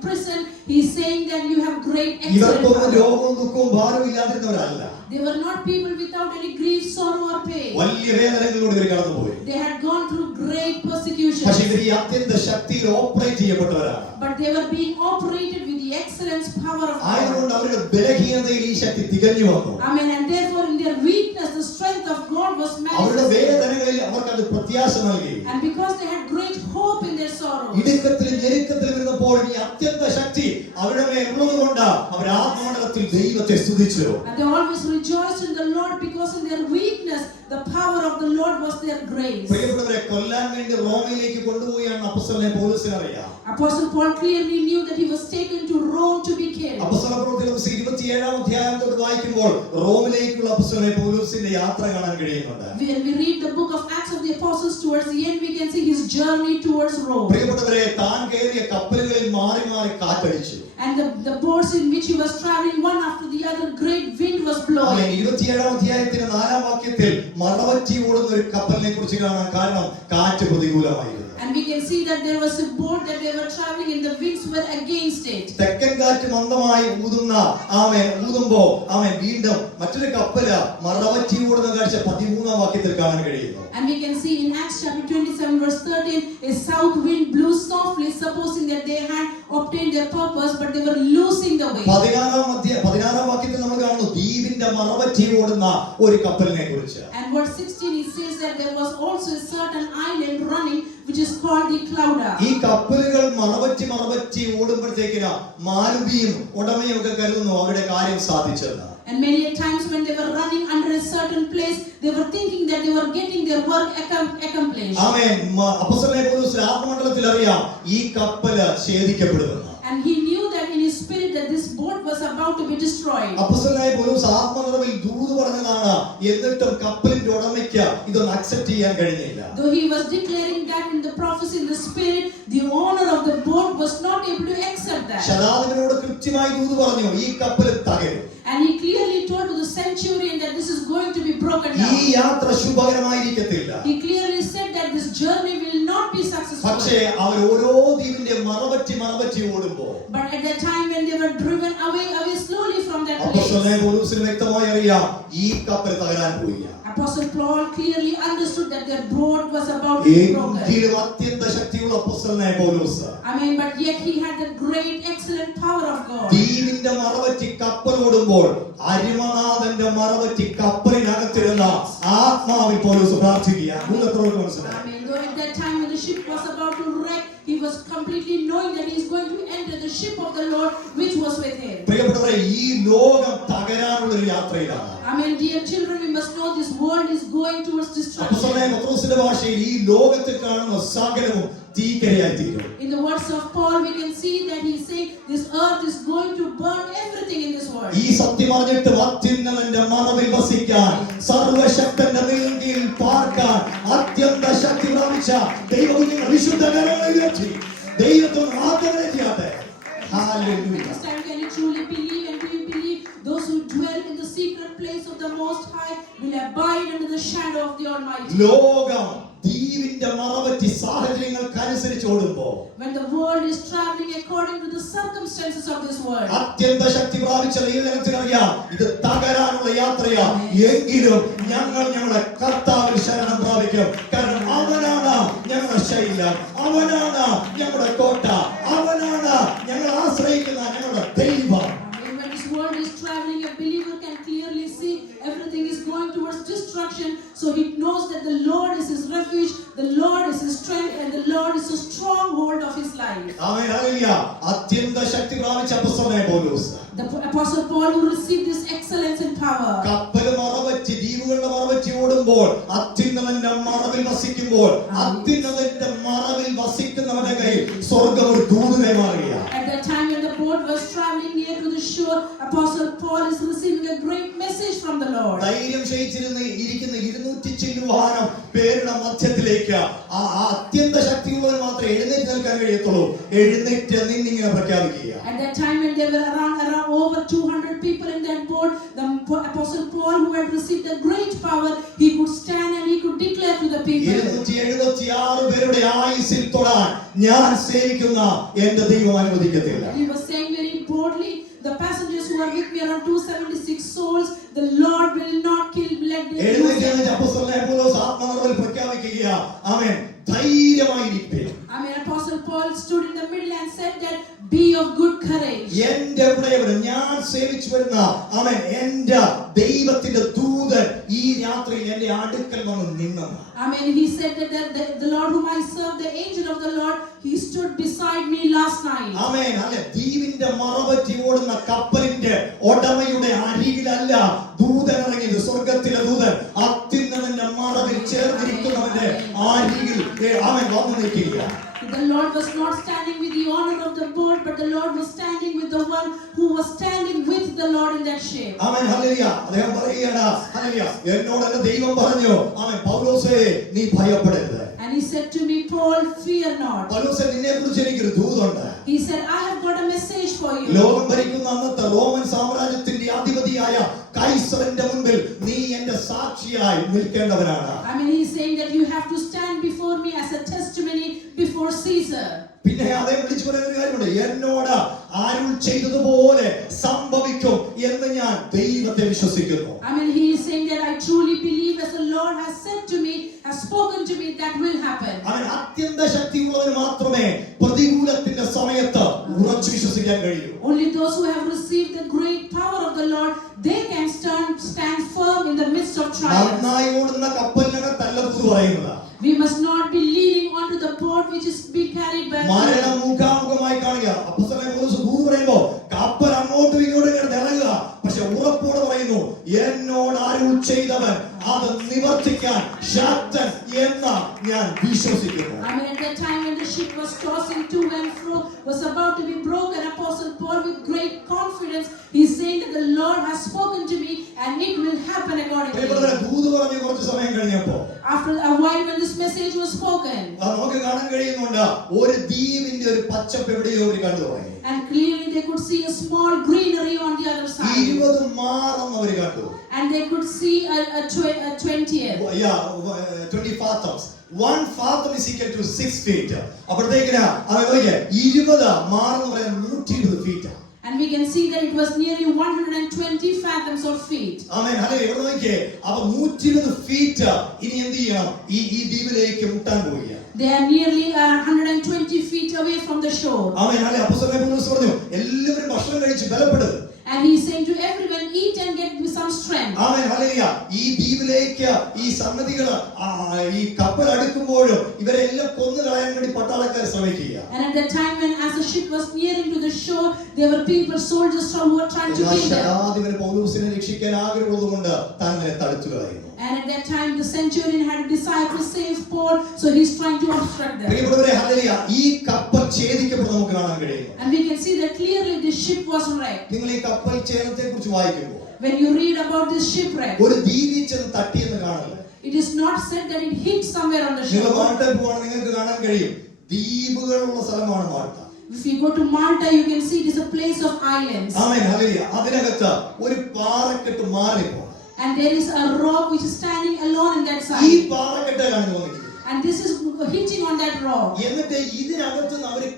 prison, he is saying that you have great ഇവർക്കൊന്നും excellence. രോഗവും ദുഃഖവും ഭാരവും ഇല്ലാതിരുന്നവരല്ല. They were not people without any grief, sorrow or pain. വലിയ വേദനകളിലൂടെ ഇവർ കടന്നുപോയി. They had gone through great persecution. പക്ഷേ ഇവർ ഈ അത്യന്ത ശക്തിയിൽ operate ചെയ്യപ്പെട്ടവരാണ്. But they were being operated with the excellence power of God. ആയതുകൊണ്ട് അവരുടെ ബലഹീനതയിൽ ഈ ശക്തി തികഞ്ഞു വന്നു. Amen. And therefore in their weakness the strength of God was അവരുടെ manifested. വേദനകളിൽ അവർക്ക് അത് പ്രത്യാശ നൽകി. And because they had great hope in their sorrow. ഇടുക്കത്തിലും ഞെരുക്കത്തിലും ഇരുന്നപ്പോൾ ഈ അത്യന്ത ശക്തി അവരുടെ മേൽ ഉള്ളതുകൊണ്ട് അവർ ആത്മമണ്ഡലത്തിൽ ദൈവത്തെ സ്തുതിച്ചു. And they always rejoiced in the Lord because in their weakness the power of the Lord was their grace. പ്രിയപ്പെട്ടവരെ, കൊല്ലാൻ വേണ്ടി റോമയിലേക്ക് കൊണ്ടുപോയാണ് അപ്പോസ്തലനെ പൗലോസിനെ അറിയാം. Apostle Paul clearly knew that he was taken to Rome to be killed. അപ്പോസ്തലപ്രവൃത്തികൾ 27-ാം അധ്യായം തൊട്ട് വായിക്കുമ്പോൾ റോമിലേക്കുള്ള അപ്പോസ്തലനെ പൗലോസിന്റെ യാത്ര കാണാൻ കഴിയുന്നുണ്ട്. When we read the book of Acts of the Apostles towards the end, we can see his journey towards Rome. പ്രിയപ്പെട്ടവരെ, താൻ കയറിയ കപ്പലുകളിൽ മാറി മാറി കാറ്റടിച്ചു. And the boats in which he was traveling, one after the other, great wind was blowing. 27-ാം അധ്യായത്തിന്റെ 4-ാം വാക്യത്തിൽ മറവറ്റി ഓടുന്ന ഒരു കപ്പലിനെ കുറിച്ച് കാണാൻ, കാരണം കാറ്റ് പ്രതികൂലമായിരുന്നു. And we can see that there was a boat that they were traveling and the winds were against it. തെക്കൻ കാറ്റ് മന്ദമായി ഊതുമ്പോ വീണ്ടും മറ്റൊരു കപ്പല് മറവറ്റി ഓടുന്ന കാഴ്ച 13-ാം വാക്യത്തിൽ കാണാൻ കഴിയുന്നു. And we can see in Acts chapter 27 verse 13, a south wind blew softly, supposing that they had obtained their purpose, but they were losing the way. 16-ാം വാക്യത്തിൽ നമ്മൾ കാണുന്നു ദ്വീപിന്റെ മറവറ്റി ഓടുന്ന ഒരു കപ്പലിനെ കുറിച്ച്. And verse 16 it says that there was also a certain island running which is called the Clauda. ഈ കപ്പലുകൾ മറവറ്റി ഓടുമ്പോഴത്തേക്കിന് മാലുമിയും ഉടമയും ഒക്കെ കരുതുന്നു അവരുടെ കാര്യം സാധിച്ചെന്ന്. And many a times when they were running under a certain place, they were thinking that they were getting their work accomplished. ആമേൻ. അപ്പോസ്തലനായ പൗലോസ് ആത്മമണ്ഡലത്തിൽ അറിയാം ഈ കപ്പല് ഛേദിക്കപ്പെടുമെന്ന്. And he knew that in his spirit that this boat was about about to be destroyed. അപ്പോസ്തലനായ പൗലോസ് ആത്മനിറവിൽ ദൂത് പറഞ്ഞതാണ്, എന്നിട്ടും കപ്പലിന്റെ ഉടമയ്ക്ക് ഇതൊന്നും അക്സെപ്റ്റ് ചെയ്യാൻ കഴിഞ്ഞില്ല. Though he was declaring that in the prophecy in the spirit, the owner of the boat was not able to accept that. ശതാധിപനോട് കൃത്യമായി ദൂത് പറഞ്ഞു, ഈ കപ്പൽ തകരും. And he clearly told to the centurion that this is going to be broken ഈ down. യാത്ര ശുഭകരമായിരിക്കത്തില്ല. He clearly said that this journey will not be successful. പക്ഷേ അവർ ഓരോ ദ്വീപിന്റെ മറവറ്റി ഓടുമ്പോൾ, But at that time when they were driven away slowly from that place, അപ്പോസ്തലനായ പൗലോസിന് വ്യക്തമായി അറിയാം, ഈ കപ്പൽ തകരാൻ പോയി. Apostle Paul clearly understood that their boat was about to be broken. എങ്കിലും അത്യന്ത ശക്തിയുള്ള അപ്പോസ്തലനായ പൗലോസ്, But yet he had the great, excellent power of God. ദ്വീപിന്റെ മറവറ്റി കപ്പൽ ഓടുമ്പോൾ അരിമനാഥന്റെ മറവറ്റി കപ്പലിനകത്തിരുന്ന ആത്മാവിൽ പൗലോസ് പ്രാർത്ഥിക്കുക. മനസ്സിലായി? Though at that time when the ship was about to wreck, he was completely knowing that he is going to enter the ship of the Lord which was with him. പ്രിയപ്പെട്ടവരെ, ഈ ലോകം തകരാനുള്ള ഒരു യാത്രയിലാണ്. Dear children, we must know this world is going towards destruction. അപ്പോസ്തലനായ പത്രോസിന്റെ ഭാഷയിൽ ഈ ലോകത്തിൽ കാണുന്ന സകലവും തീക്കരയായി തീരും. In the words of Paul, we can see that he is saying this earth is going to burn everything in this world. ഈ സത്യം അറിഞ്ഞിട്ട് അത്യുന്നതന്റെ മറവിൽ വസിക്കാൻ, സർവശക്തന്റെ നിഴലിൽ പാർക്കാൻ അത്യന്ത ശക്തി പ്രാപിച്ച ദൈവകുഞ്ഞുങ്ങൾ വിശുദ്ധ കരങ്ങളെ ഉയർത്തി ദൈവത്തോട് ആരാധന ചെയ്യട്ടെ. Hallelujah. This time, can you truly believe, and do you believe those who dwell in the secret place of the Most High will abide under the shadow of the Almighty? ലോകം ദ്വീപിന്റെ മറവറ്റി സാഹചര്യങ്ങൾക്കനുസരിച്ച് ഓടുമ്പോൾ, When the world is traveling according to the circumstances of this world, അത്യന്ത ശക്തി പ്രാപിച്ച ദൈവജനത്തിനറിയാം, ഇത് തകരാനുള്ള യാത്രയാ. എങ്കിലും ഞങ്ങൾ ഞങ്ങളുടെ കർത്താവിൽ ശരണം പ്രാപിക്കും. കാരണം അവനാണ് ഞങ്ങളുടെ ശൈലം, അവനാണ് ഞങ്ങളുടെ കോട്ട, അവനാണ് ഞങ്ങൾ ആശ്രയിക്കുന്ന ഞങ്ങളുടെ ദൈവം. When this world is traveling, a believer can clearly see everything is going towards destruction. So he knows that the Lord is his refuge, the Lord is his strength, and the Lord is a stronghold of his life. Amen. Hallelujah. അത്യന്ത ശക്തി പ്രാപിച്ച അപ്പോസ്തലനായ പൗലോസ്, The Apostle Paul, who received this excellence and power, കപ്പൽ മറവറ്റി ദ്വീപുകളുടെ മറവറ്റി ഓടുമ്പോൾ, അത്യുന്നതന്റെ മറവിൽ വസിക്കുമ്പോൾ, അത്യുന്നതന്റെ മറവിൽ വസിക്കുന്നവന്റെ കയ്യിൽ സ്വർഗ്ഗം ഒരു ദൂതനെ മാറുകയാണ്. at that time when the boat was traveling near to the shore, Apostle Paul is receiving a great message from the Lord. ധൈര്യം ക്ഷയിച്ചിരുന്ന് ഇരിക്കുന്ന 200 ചില്ലുവാനം പേരുടെ മധ്യത്തിലേക്ക് ആ അത്യന്ത ശക്തിയുള്ളവർ മാത്രമേ എഴുന്നേറ്റ് നിൽക്കാൻ കഴിയത്തുള്ളൂ. എഴുന്നേറ്റ് നിന്നിങ്ങനെ പ്രഖ്യാപിക്കുക. At that time when there were around over 200 people in that boat, the Apostle Paul, who had received the great power, he could stand and he could declare to the people. 276 പേരുടെ ആയുസ്സിൽ തൊടാൻ ഞാൻ സേവിക്കുന്ന എന്റെ ദൈവം അനുവദിക്കത്തില്ല. He was saying very boldly, the passengers who are with me, around 276 souls, the Lord will not kill, let them എഴുന്നേറ്റ് അപ്പോസ്തലനായ പൗലോസ് ആത്മനിറവിൽ പ്രഖ്യാപിക്കുക. ആമേൻ. ധൈര്യമായിരിപ്പീൻ. Apostle Paul stood in the middle and said that be of good courage. എന്റെ പ്രിയപ്പെട്ടവൻ, ഞാൻ സേവിച്ചു വരുന്ന ആമേൻ എന്റെ ദൈവത്തിന്റെ ദൂതൻ ഈ രാത്രിയിൽ എന്റെ അടുക്കൽ വന്ന് നിന്നു. He said that the Lord whom I serve, the angel of the Lord, he stood beside me last night. ആമേൻ. അല്ലേ, ദ്വീപിന്റെ മറവറ്റി ഓടുന്ന കപ്പലിന്റെ ഉടമയുടെ അരികിലല്ല ദൂതൻ ഇറങ്ങിയത്. സ്വർഗ്ഗത്തിലെ ദൂതൻ അത്യുന്നതന്റെ മറവിൽ ചേർന്നിരിക്കുന്നവന്റെ അരികിൽ ആമേൻ വന്നു നിൽക്കുക. The Lord was not standing with the owner of the boat, but the Lord was standing with the one who was standing with the Lord in that ship. Amen. Hallelujah. അദ്ദേഹം പറയുകയാണ്, ഹല്ലേലൂയ, എന്നോട് എന്റെ ദൈവം പറഞ്ഞു, ആമേൻ, പൗലോസേ നീ ഭയപ്പെടരുത്. And he said to me, Paul, fear not. പൗലോസേ, നിന്നെക്കുറിച്ച് എനിക്കൊരു ദൂതുണ്ട്. He said, I have got a message for you. ലോകം ഭരിക്കുന്ന അന്നത്തെ റോമൻ സാമ്രാജ്യത്തിന്റെ അധിപതിയായ കൈസറിന്റെ മുൻപിൽ നീ എന്റെ സാക്ഷിയായി നിൽക്കേണ്ടവനാണ്. He's saying that you have to stand before me as a testimony before Caesar. പിന്നെ അദ്ദേഹം വിളിച്ചു പറയുന്ന ഒരു കാര്യമുണ്ട്, എന്നോട് അരുൾ ചെയ്തതുപോലെ സംഭവിക്കും എന്ന് ഞാൻ ദൈവത്തെ വിശ്വസിക്കുന്നു. He is saying that I truly believe as the Lord has said to me, has spoken to me, that will happen. അത്യന്ത ശക്തിയുള്ളവന് മാത്രമേ പ്രതികൂലത്തിന്റെ സമയത്ത് ഉറച്ചു വിശ്വസിക്കാൻ കഴിയൂ. Only those who have received the great power of the Lord, they can stand firm in the midst of trials. നന്നായി ഓടുന്ന കപ്പലിനകത്തല്ല ദൂത് പറയുന്നത്. We must not be leaning onto the boat which is being carried by മരണം മുഖാമുഖമായി കാണുക. അപ്പോസ്തലനായ പൗലോസ് ദൂത് പറയുമ്പോൾ കപ്പൽ അങ്ങോട്ടും ഇങ്ങോട്ടും ഇങ്ങനെ ഇറങ്ങുക. പക്ഷെ ഉറപ്പോടെ പറയുന്നു, എന്നോട് അരുൾ ചെയ്തവൻ അത് നിവർത്തിക്കാൻ ഞാൻ ശക്തൻ എന്ന് ഞാൻ വിശ്വസിക്കുന്നു. I mean, at that time when the ship was tossing to and fro, was about to be broken, Apostle Paul with great confidence, he's saying that the Lord has spoken to me and it will happen accordingly. പ്രിയപ്പെട്ടവരെ, ദൂത് പറഞ്ഞ് കുറച്ച് സമയം കഴിഞ്ഞപ്പോ After a while when this message was spoken, നമുക്ക് കാണാൻ കഴിയുന്നുണ്ട് ഒരു ദ്വീപിന്റെ ഒരു പച്ചപ്പ് എവിടെയോ ഒരു കണ്ടു തുടങ്ങി. and clearly they could see a small greenery on the other side, 20 മാളം അവർ കണ്ടു. and they could see a 20th. 20 fathoms. 1 fathom is equal to 6 feet. അപ്പോഴത്തേക്കിന് അത് നോക്കിയേ, 20 മാളം എന്ന് പറയുന്നത് 120 feet. And we can see that it was nearly 120 fathoms or feet. Amen. Hallelujah. ഇവിടെ നോക്കിയേ, അപ്പോൾ 120 feet ഇനി എന്ത് ചെയ്യണം? ഈ ദ്വീപിലേക്ക് മുട്ടാൻ പോവുകയാണ്. They are nearly 120 feet away from the shore. Amen. Hallelujah. അപ്പോസ്തലനായ പൗലോസ് പറഞ്ഞു, എല്ലാവരും ഭക്ഷണം കഴിച്ച് ബലപ്പെടുക. And he is saying to everyone, eat and get some strength. Amen. Hallelujah. ഈ ദ്വീപിലേക്ക് ഈ സംഗതികൾ ഈ കപ്പൽ അടുക്കുമ്പോൾ ഇവരെല്ലാം കൊന്നു കളയാൻ വേണ്ടി പട്ടാളക്കാർ ശ്രമിക്കുക. And at that time when as the ship was nearing to the shore, there were people, soldiers from who were trying to kill them. ശതാധിപൻ പൗലോസിനെ രക്ഷിക്കാൻ ആഗ്രഹമുള്ളതുകൊണ്ട് താൻ അതിനെ തടുത്തു കളയുന്നു. And at that time the centurion had a desire to save Paul, so he's trying to obstruct them. പ്രിയപ്പെട്ടവരെ, hallelujah. ഈ കപ്പൽ ഛേദിക്കപ്പെടുന്നത് നമുക്ക് കാണാൻ കഴിയുന്നു. And we can see that clearly this ship was wrecked. നിങ്ങൾ ഈ കപ്പൽ ഛേദത്തെ കുറിച്ച് വായിക്കുമ്പോൾ When you read about this shipwreck, ഒരു ദ്വീപിൽ ചെന്ന് തട്ടിയെന്ന് കാണില്ല. it is not said that it hit somewhere on the നിങ്ങൾ shore. മാൾട്ടയിൽ പോവാണ്, നിങ്ങൾക്ക് കാണാൻ കഴിയും ദ്വീപുകളുള്ള സ്ഥലമാണ് Malta. If you go to Malta, you can see it is a place of islands. Amen. Hallelujah. അതിനകത്ത് ഒരു പാറക്കെട്ട് മാറിപ്പോ. And there is a rock which is standing alone in that ഈ side. പാറക്കെട്ടിലാണ് തോന്നിക്കുന്നത്. And this is hitting on that rock. എന്നിട്ട് ഇതിനകത്ത് അവര്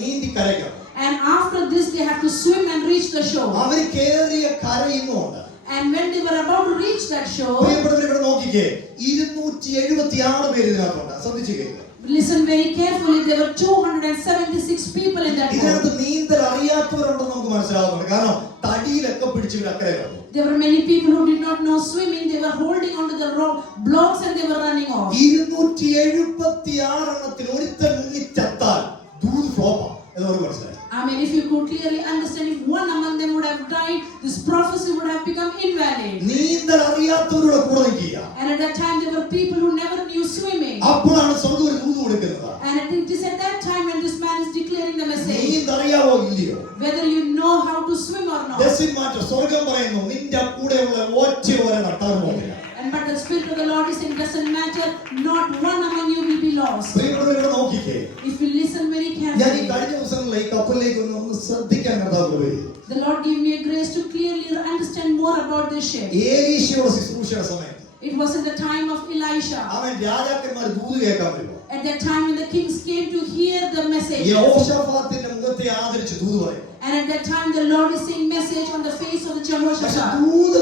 നീന്തി കരയ്ക്കണം. And after this, they have to swim and reach the shore. അവര് കേറിയ കരയുന്നുണ്ട്. And when they were about to reach that shore, പ്രിയപ്പെട്ടവരെ, ഇവിടെ നോക്കിക്കേ, 276 പേര് ഇതിനകത്തുണ്ട്. ശ്രദ്ധിച്ചു കേൾക്കുക. listen very carefully, there were 276 people in that ഇതിനകത്ത് boat. നീന്തൽ അറിയാത്തവരുണ്ടെന്ന് നമുക്ക് മനസ്സിലാവുന്നുണ്ട്. കാരണം തടിയിലൊക്കെ പിടിച്ച് അക്കരെ വന്നു. There were many people who did not know swimming. They were holding onto the rock blocks and they were running off. 276 എണ്ണത്തിൽ ഒരുത്തൻ മുങ്ങി ചത്താൽ ദൂത് ഫ്ലോപ്പാ എന്നോട് മനസ്സിലായി. I mean, if you could clearly understand, if one among them would have died, this prophecy would have become invalid. നീന്തൽ അറിയാത്തവരുടെ കൂടെ നിൽക്കുക. And at that time, there were people who never knew swimming. അപ്പോഴാണ് സ്വർഗ്ഗം ഒരു ദൂത് കൊടുക്കുന്നത്. And it is at that time when this man is declaring the message. നീന്തറിയാവോ ഇല്ലയോ? Whether you know how to swim or not. Doesn't matter. സ്വർഗ്ഗം പറയുന്നു, നിന്റെ കൂടെയുള്ള ഒറ്റ വരെ നട്ടാറുമില്ല. And but the Spirit of the Lord is saying, doesn't matter, not one among you will be lost. പ്രിയപ്പെട്ടവരെ, ഇവിടെ നോക്കിക്കേ, If you listen very ഞാൻ ഈ carefully, കഴിഞ്ഞ ദിവസങ്ങളിൽ ഈ കപ്പലിലേക്ക് ഒന്ന് ശ്രദ്ധിക്കാൻ കർത്താവ് കൃപ ചെയ്തു. the Lord gave me a grace to clearly understand more about this ship. ഏലീശയുടെ ശുശ്രൂഷയുടെ സമയത്ത് It was in the time of Elisha. അവൻ രാജാക്കന്മാർ ദൂത് കേൾക്കാൻ വരുമോ? At that time when the kings came to hear the message. യഹോശാഫാത്തിന്റെ മുഖത്തെ ആദരിച്ച് ദൂത് പറയും. And at that time the Lord is saying message on the face of the പക്ഷെ Jehoshaphat. ദൂത്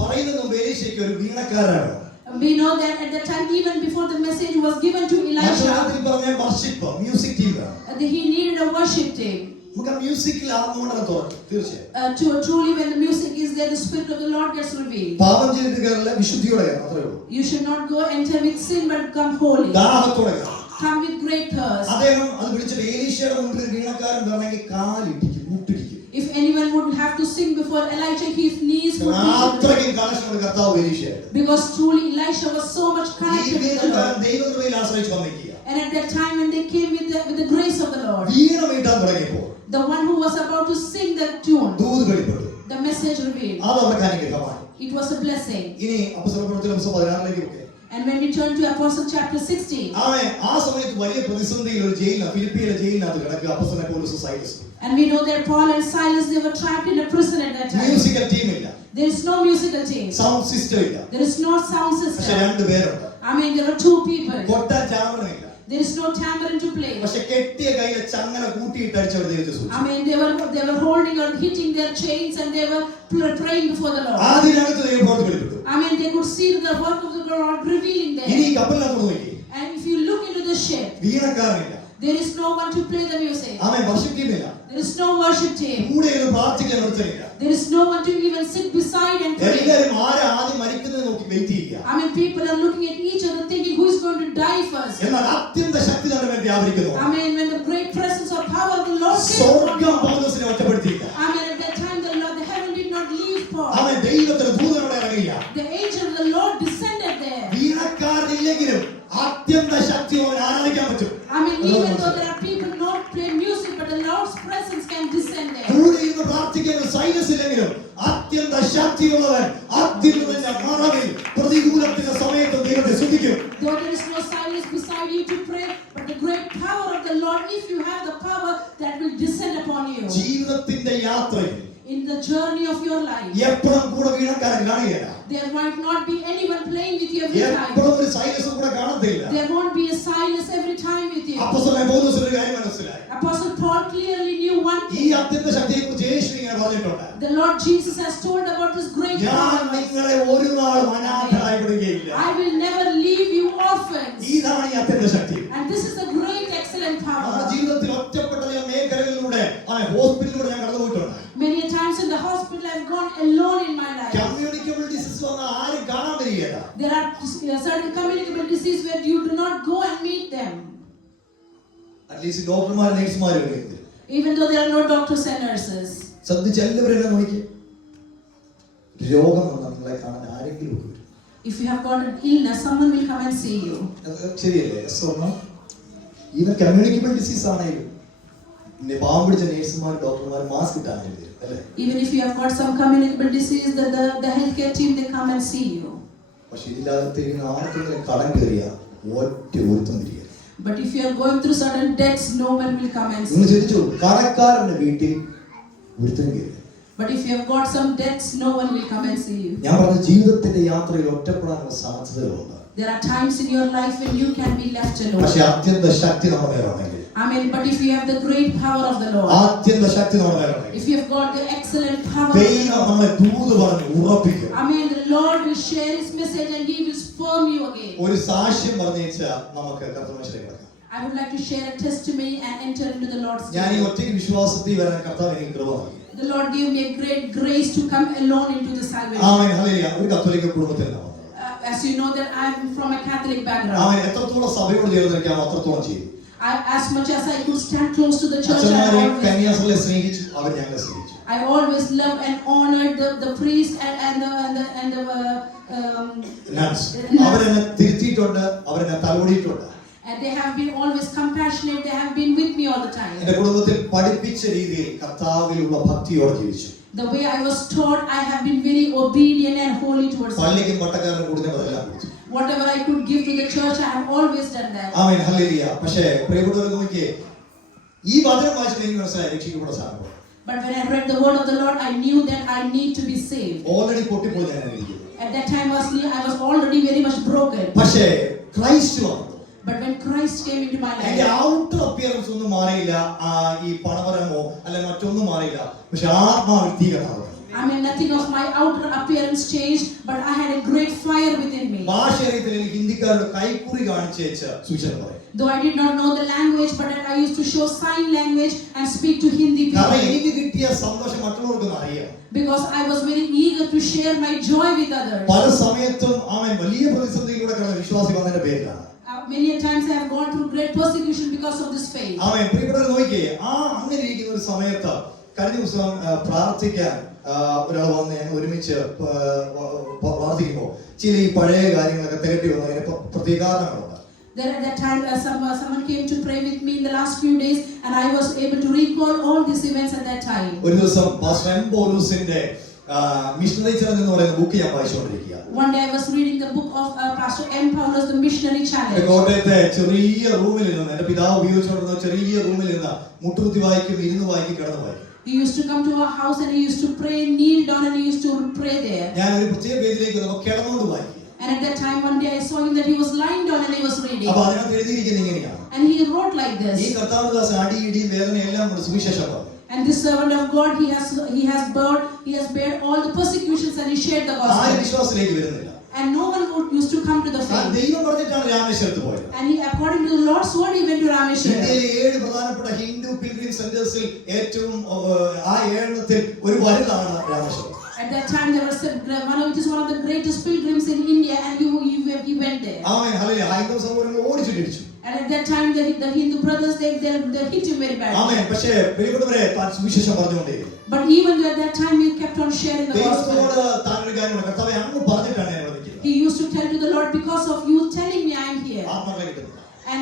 പറയുന്നത് ഏലീശയ്ക്ക് ഒരു വീണക്കാരനാണ്. We know that at that time, even before the message was given to Elisha, പറഞ്ഞ worship music ടീമാണ്. he needed a worship team. നമുക്ക് ആ മ്യൂസിക്കിൽ ആത്മമണ്ഡലം തോന്നും തീർച്ചയായും. Truly, when the music is there, the Spirit of the Lord gets revealed. പാപം ചെയ്തിട്ട് കയറില്ല, വിശുദ്ധിയോടെ കയറണം, അത്രേ ഉള്ളൂ. You should not go enter with sin, but come holy. ദാഹത്തോടെ കയറണം. Come with great thirst. അദ്ദേഹം അത് വിളിച്ചിട്ട് ഏലീശയുടെ മുമ്പിൽ ഒരു വീണക്കാരൻ വരണമെങ്കിൽ കാലിടിക്കും, മുട്ടിടിക്കും. If anyone would have to sing before Elijah, his knees would be അത്രയ്ക്കും കണക്ഷനുള്ള കർത്താവ് ഏലീശയായിരുന്നു. because truly Elisha was so much ഈ connected with the വീണക്കാരൻ Lord. ദൈവകൃപയിൽ ആശ്രയിച്ച് വന്നിരിക്കുക. And at that time, when they came with the grace of the Lord, വീണ വീട്ടാൻ തുടങ്ങിയപ്പോൾ the one who was about to sing the tune, ദൂത് വെളിപ്പെട്ടു. the message revealed. അത് അവർക്ക് അനുഗ്രഹമായി. It was a blessing. ഇനി അപ്പോസ്തലപ്രവൃത്തിയുടെ പുസ്തകം 16 And when we turn to Apostle chapter 16, ആ സമയത്ത് വലിയ പ്രതിസന്ധിയിൽ ഒരു ജയിലിൽ, ഫിലിപ്പിയിലെ ജയിലിനകത്ത് കിടക്കുക അപ്പോസ്തലൻ പൗലോസും സൈലസും. and we know that Paul and Silas, they were trapped in a prison at that time. Musical ടീമില്ല, There is no musical team. Sound system ഇല്ല. There is no sound പക്ഷെ system. 2 പേരുണ്ട്. I mean, there are 2 people. കൊട്ടാൻ ചാമരമില്ല. There is no tambourine to play. പക്ഷെ കെട്ടിയ കയ്യിലെ ചങ്ങല കൂട്ടിയിട്ട് അടിച്ചവർ ദൈവത്തെ I സൂക്ഷിച്ചു. mean, they were holding or hitting their chains and they were praying before the Lord. അതിനകത്ത് ദൈവം പുറത്ത് വെളിപ്പെട്ടു. I mean, they could see the work of the Lord revealing ഇനി there. കപ്പലിനകത്ത് നോക്കി, And if you look into the ship, വീണക്കാരനില്ല. there is no one to play the music. അവൻ വർഷിക്കുന്നില്ല. There is no worship team. കൂടെ ഇരുന്ന് പ്രാർത്ഥിക്കാൻ ഒരുത്തനില്ല. There is no one to even sit beside and pray. എല്ലാവരും ആരാ ആദ്യം മരിക്കുന്നത് നോക്കി വെയിറ്റ് ചെയ്യുക. I mean, people are looking at each other thinking who is going to die first. എന്നാൽ അത്യന്ത ശക്തി നമ്മുടെ മേൽ വ്യാപരിക്കുന്നു. I mean, when the great presence or power of the Lord came സ്വർഗ്ഗം upon Paul. പൗലോസിനെ ഒറ്റപ്പെടുത്തിയില്ല. I mean, at that time the heaven did not leave Paul. അവൻ ദൈവത്തിന്റെ ദൂതനോട് ഇറങ്ങിയ The angel of the Lord descended there. വീണ പാടാനില്ലെങ്കിലും അത്യന്ത ശക്തിയോടെ ആരാധിക്കാൻ പറ്റും. I mean, even though there are people not play music, but the Lord's presence can descend there. കൂടെ ഇരുന്ന് പ്രാർത്ഥിക്കുന്ന സൈലസ് ഇല്ലെങ്കിലും അത്യന്ത ശക്തിയുള്ളവൻ അത്യുന്നതന്റെ മറവിൽ പ്രതികൂലത്തിന്റെ സമയത്ത് ദൈവത്തെ സ്തുതിക്കും. Though there is no silence beside you to pray, but the great power of the Lord, if you have the power, that will descend upon you. ജീവിതത്തിന്റെ യാത്രയിൽ In the journey of your life, എപ്പോഴും കൂടെ വീണക്കാരൻ കാണുകയില്ല. there might not be anyone playing with you every time. എപ്പോഴും ഒരു സൈലസും കൂടെ കാണത്തില്ല. There won't be a silence every time with you. അപ്പോസ്തലനായ പൗലോസിന് ഒരു കാര്യം മനസ്സിലായി. Apostle Paul clearly knew one ഈ thing. അത്യന്ത ശക്തിയെക്കുറിച്ച് യേശു ഇങ്ങനെ പറഞ്ഞിട്ടുണ്ട്. The Lord Jesus has told about this great ഞാൻ power. നിങ്ങളെ ഒരു നാളും അനാഥരായി വിടുകയില്ല. I will never leave you orphans. ഇതാണ് ഈ അത്യന്ത ശക്തി. And this is the great excellent നമ്മുടെ power. ജീവിതത്തിൽ ഒറ്റപ്പെട്ട ചില മേഖലകളിലൂടെ ഹോസ്പിറ്റലിലൂടെ ഞാൻ കടന്നുപോയിട്ടുണ്ട്. Many a times in the hospital I've gone alone in my life. Communicable disease വന്ന ആരും കാണാൻ വരികയില്ല. There are certain communicable diseases where you do not go and meet them. At least ഡോക്ടർമാർ നേഴ്സുമാരും ഒക്കെ Even though there are no doctors and nurses. ശ്രദ്ധിച്ച് എല്ലാവരും നോക്കി രോഗം വന്നാൽ നിങ്ങളെ കാണാൻ ആരെങ്കിലും ഒക്കെ വരും. If you have got an illness, someone will come and see you. ശരിയല്ലേ? സ്വർണ്ണം ഈവൻ കമ്മ്യൂണിക്കബിൾ ഡിസീസ് ആണെങ്കിലും പാവം പിടിച്ച നേഴ്സുമാർ ഡോക്ടർമാർ മാസ്ക് ഇട്ടാണെങ്കിലും അല്ലേ? Even if you have got some communicable disease, the healthcare team, they come and see you. പക്ഷെ ഇതില്ലാതെ ആർക്കെങ്കിലും കടം കയറിയ ഒറ്റ ഒരുത്തം തിരികെ. But if you are going through certain debts, no one will come and see നിങ്ങൾ you. ചോദിച്ചു കടക്കാരന്റെ വീട്ടിൽ ഒരുത്തം കയറി. But if you have got some debts, no one will come and see you. ഞാൻ പറഞ്ഞ ജീവിതത്തിന്റെ യാത്രയിൽ ഒറ്റപ്പെടാനുള്ള സാധ്യതകളുണ്ട്. There are times in your life when you can be left alone. പക്ഷെ അത്യന്ത ശക്തി നമ്മുടെ മേലാണെങ്കിൽ I mean, but if you have the great power of the Lord, അത്യന്ത ശക്തി നമ്മുടെ മേലാണെങ്കിൽ if you have got the excellent power of the ദൈവം Lord, നമ്മളെ ദൂത് പറഞ്ഞ് ഉറപ്പിക്കും. I mean, the Lord will share His message and He will firm you again. ഒരു സാക്ഷ്യം പറഞ്ഞേച്ചാൽ നമുക്ക് കർത്തവശത്തിലേക്ക് കിടക്കാം. I would like to share a testimony and enter into the Lord's ഞാൻ ഈ table. ഒറ്റയ്ക്ക് വിശ്വാസത്തിൽ വരാൻ കർത്താവ് എനിക്ക് കൃപ നൽകി. The Lord gave me a great grace to come alone into the salvation. Amen hallelujah. ഒരു കത്തോലിക്ക കുടുംബത്തിൽ നിന്നാണ്. As you know that I am from a Catholic background. ആമേൻ. എത്രത്തോളം സഭയോട് ചേർന്ന് നിൽക്കാം അത്രത്തോളം ചെയ്തു. As much as I could stand close to the church, അച്ഛന്മാരെ കന്യാസ്ത്രീകളെ സ്നേഹിച്ചു, അവർ ഞങ്ങളെ സ്നേഹിച്ചു. I always loved and honored the priest and the nuns. അവരെന്നെ തിരുത്തിയിട്ടുണ്ട്, അവരെന്നെ തലോടിയിട്ടുണ്ട്. and they have been always compassionate. They have been with me all the time. എന്റെ കുടുംബത്തിൽ പഠിപ്പിച്ച രീതിയിൽ കർത്താവിലുള്ള ഭക്തിയോടെ ജീവിച്ചു. The way I was taught, I have been very obedient and holy towards God. പള്ളിക്കും പട്ടക്കാരനും കൊടുക്കുന്നതെല്ലാം കൊടുത്തു. Whatever I could give to the church, I have always done that. Amen hallelujah. പക്ഷേ പ്രിയപ്പെട്ടവർക്ക് നോക്കിയേ, ഈ വചനം വായിച്ചിട്ട് എനിക്ക് മനസ്സിലായി രക്ഷിക്കപ്പെട്ട സാധനം. But when I read the word of the Lord, I knew that I need to be saved. Already പൊട്ടിപ്പോയി ഞാൻ ഇരിക്കുന്നു. At that time, I was already very much broken. പക്ഷേ ക്രൈസ്റ്റ് വന്നു. But when Christ came into my എന്റെ life, outer appearance ഒന്നും മാറിയില്ല, ഈ പണപരമോ അല്ലെ മറ്റൊന്നും മാറിയില്ല, പക്ഷെ ആത്മാവിൽ തീ കത്താതെ. I mean, nothing of my outer appearance changed, but I had a great fire within me. ഭാഷ അറിയത്തിൽ ഹിന്ദിക്കാരുടെ കൈക്കുറി കാണിച്ചേച്ച സൂചന പറയും. Though I did not know the language, but I used to show sign language and speak to Hindi കാരണം people. എനിക്ക് കിട്ടിയ സന്തോഷം മറ്റുള്ളവർക്കൊന്നും അറിയാം. Because I was very eager to share my joy with others. പല സമയത്തും അവൻ വലിയ പ്രതിസന്ധിയിലൂടെ കടന്ന വിശ്വാസി വന്നതിന്റെ പേരിലാണ്. Many a times I have gone through great persecution because of this faith. അവൻ പ്രിയപ്പെട്ടവരെ നോക്കിയേ, അങ്ങനെ ഇരിക്കുന്ന ഒരു സമയത്ത് കഴിഞ്ഞ ദിവസം പ്രാർത്ഥിക്കാൻ ഒരാൾ വന്ന് ഞങ്ങൾ ഒരുമിച്ച് പ്രാർത്ഥിക്കുമ്പോൾ ചില ഈ പഴയ കാര്യങ്ങളൊക്കെ തിരട്ടി വന്നതിന് പ്രതികാരങ്ങളുണ്ട്. There at that time, someone came to pray with me in the last few days, and I was able to recall all these events at that time. ഒരു ദിവസം പാസ്റ്റർ എം പൗലോസിന്റെ മിഷണറി ചലഞ്ച് എന്ന് പറയുന്ന book ഞാൻ വായിച്ചുകൊണ്ടിരിക്കുക. One day I was reading the book of Pastor M. Paulus, the Missionary Challenge. കോട്ടയത്തെ ചെറിയ റൂമിൽ നിന്ന് എന്റെ പിതാവ് ഉപയോഗിച്ചുകൊണ്ടിരുന്ന ചെറിയ റൂമിൽ നിന്ന് മുട്ടുകുത്തി വായിക്കും, ഇരുന്ന് വായിക്കും, കിടന്ന് വായിക്കും. He used to come to our house and he used to pray, kneel down and he used to pray there. ഞാൻ ഒരു പ്രത്യേക പേജിലേക്ക് വന്നപ്പോൾ കിടന്നുകൊണ്ട് വായിക്കും. And at that time, one day I saw him that he was lying down and he was reading. അപ്പൊ അതിനകത്ത് എഴുതിയിരിക്കുന്നത് ഇങ്ങനെയാണ്. And he wrote like ഈ this. കർത്താവിന്റെ അടി ഇടി വേദന എല്ലാം കൊണ്ട് സുവിശേഷം പറഞ്ഞു. And this servant of God, he has bared all the persecutions and he shared the ആരും gospel. വിശ്വാസത്തിലേക്ക് വരുന്നില്ല. And no one used to come to the താൻ faith. ദൈവം പറഞ്ഞിട്ടാണ് രാമേശ്വരത്ത് പോയത്. And he, according to the Lord's word, he went to Rameshwaram. ഇന്ത്യയിലെ 7 പ്രധാനപ്പെട്ട Hindu pilgrim സെന്റേഴ്സിൽ ഏറ്റവും ആ 7 ഒരു വലുതാണ് Rameswaram. At that time, there was one of the greatest pilgrims in India, and he went there. Amen hallelujah. ഹൈന്ദവ സഹോദരങ്ങൾ ഓടിച്ചിട്ടിരിച്ചു. And at that time, the Hindu brothers they hit him very badly. ആമേൻ. പക്ഷേ പ്രിയപ്പെട്ടവരെ, താൻ സുവിശേഷം പറഞ്ഞുകൊണ്ടേയിരുന്നു. But even at that time, he kept on sharing the gospel. ദൈവത്തോട് താൻ ഒരു കാര്യമാണ്, കർത്താവേ അങ്ങ് പറഞ്ഞിട്ടാണ് ഞാൻ ഇവിടെ നിൽക്കുന്നത്. He used to tell to the Lord, because of you telling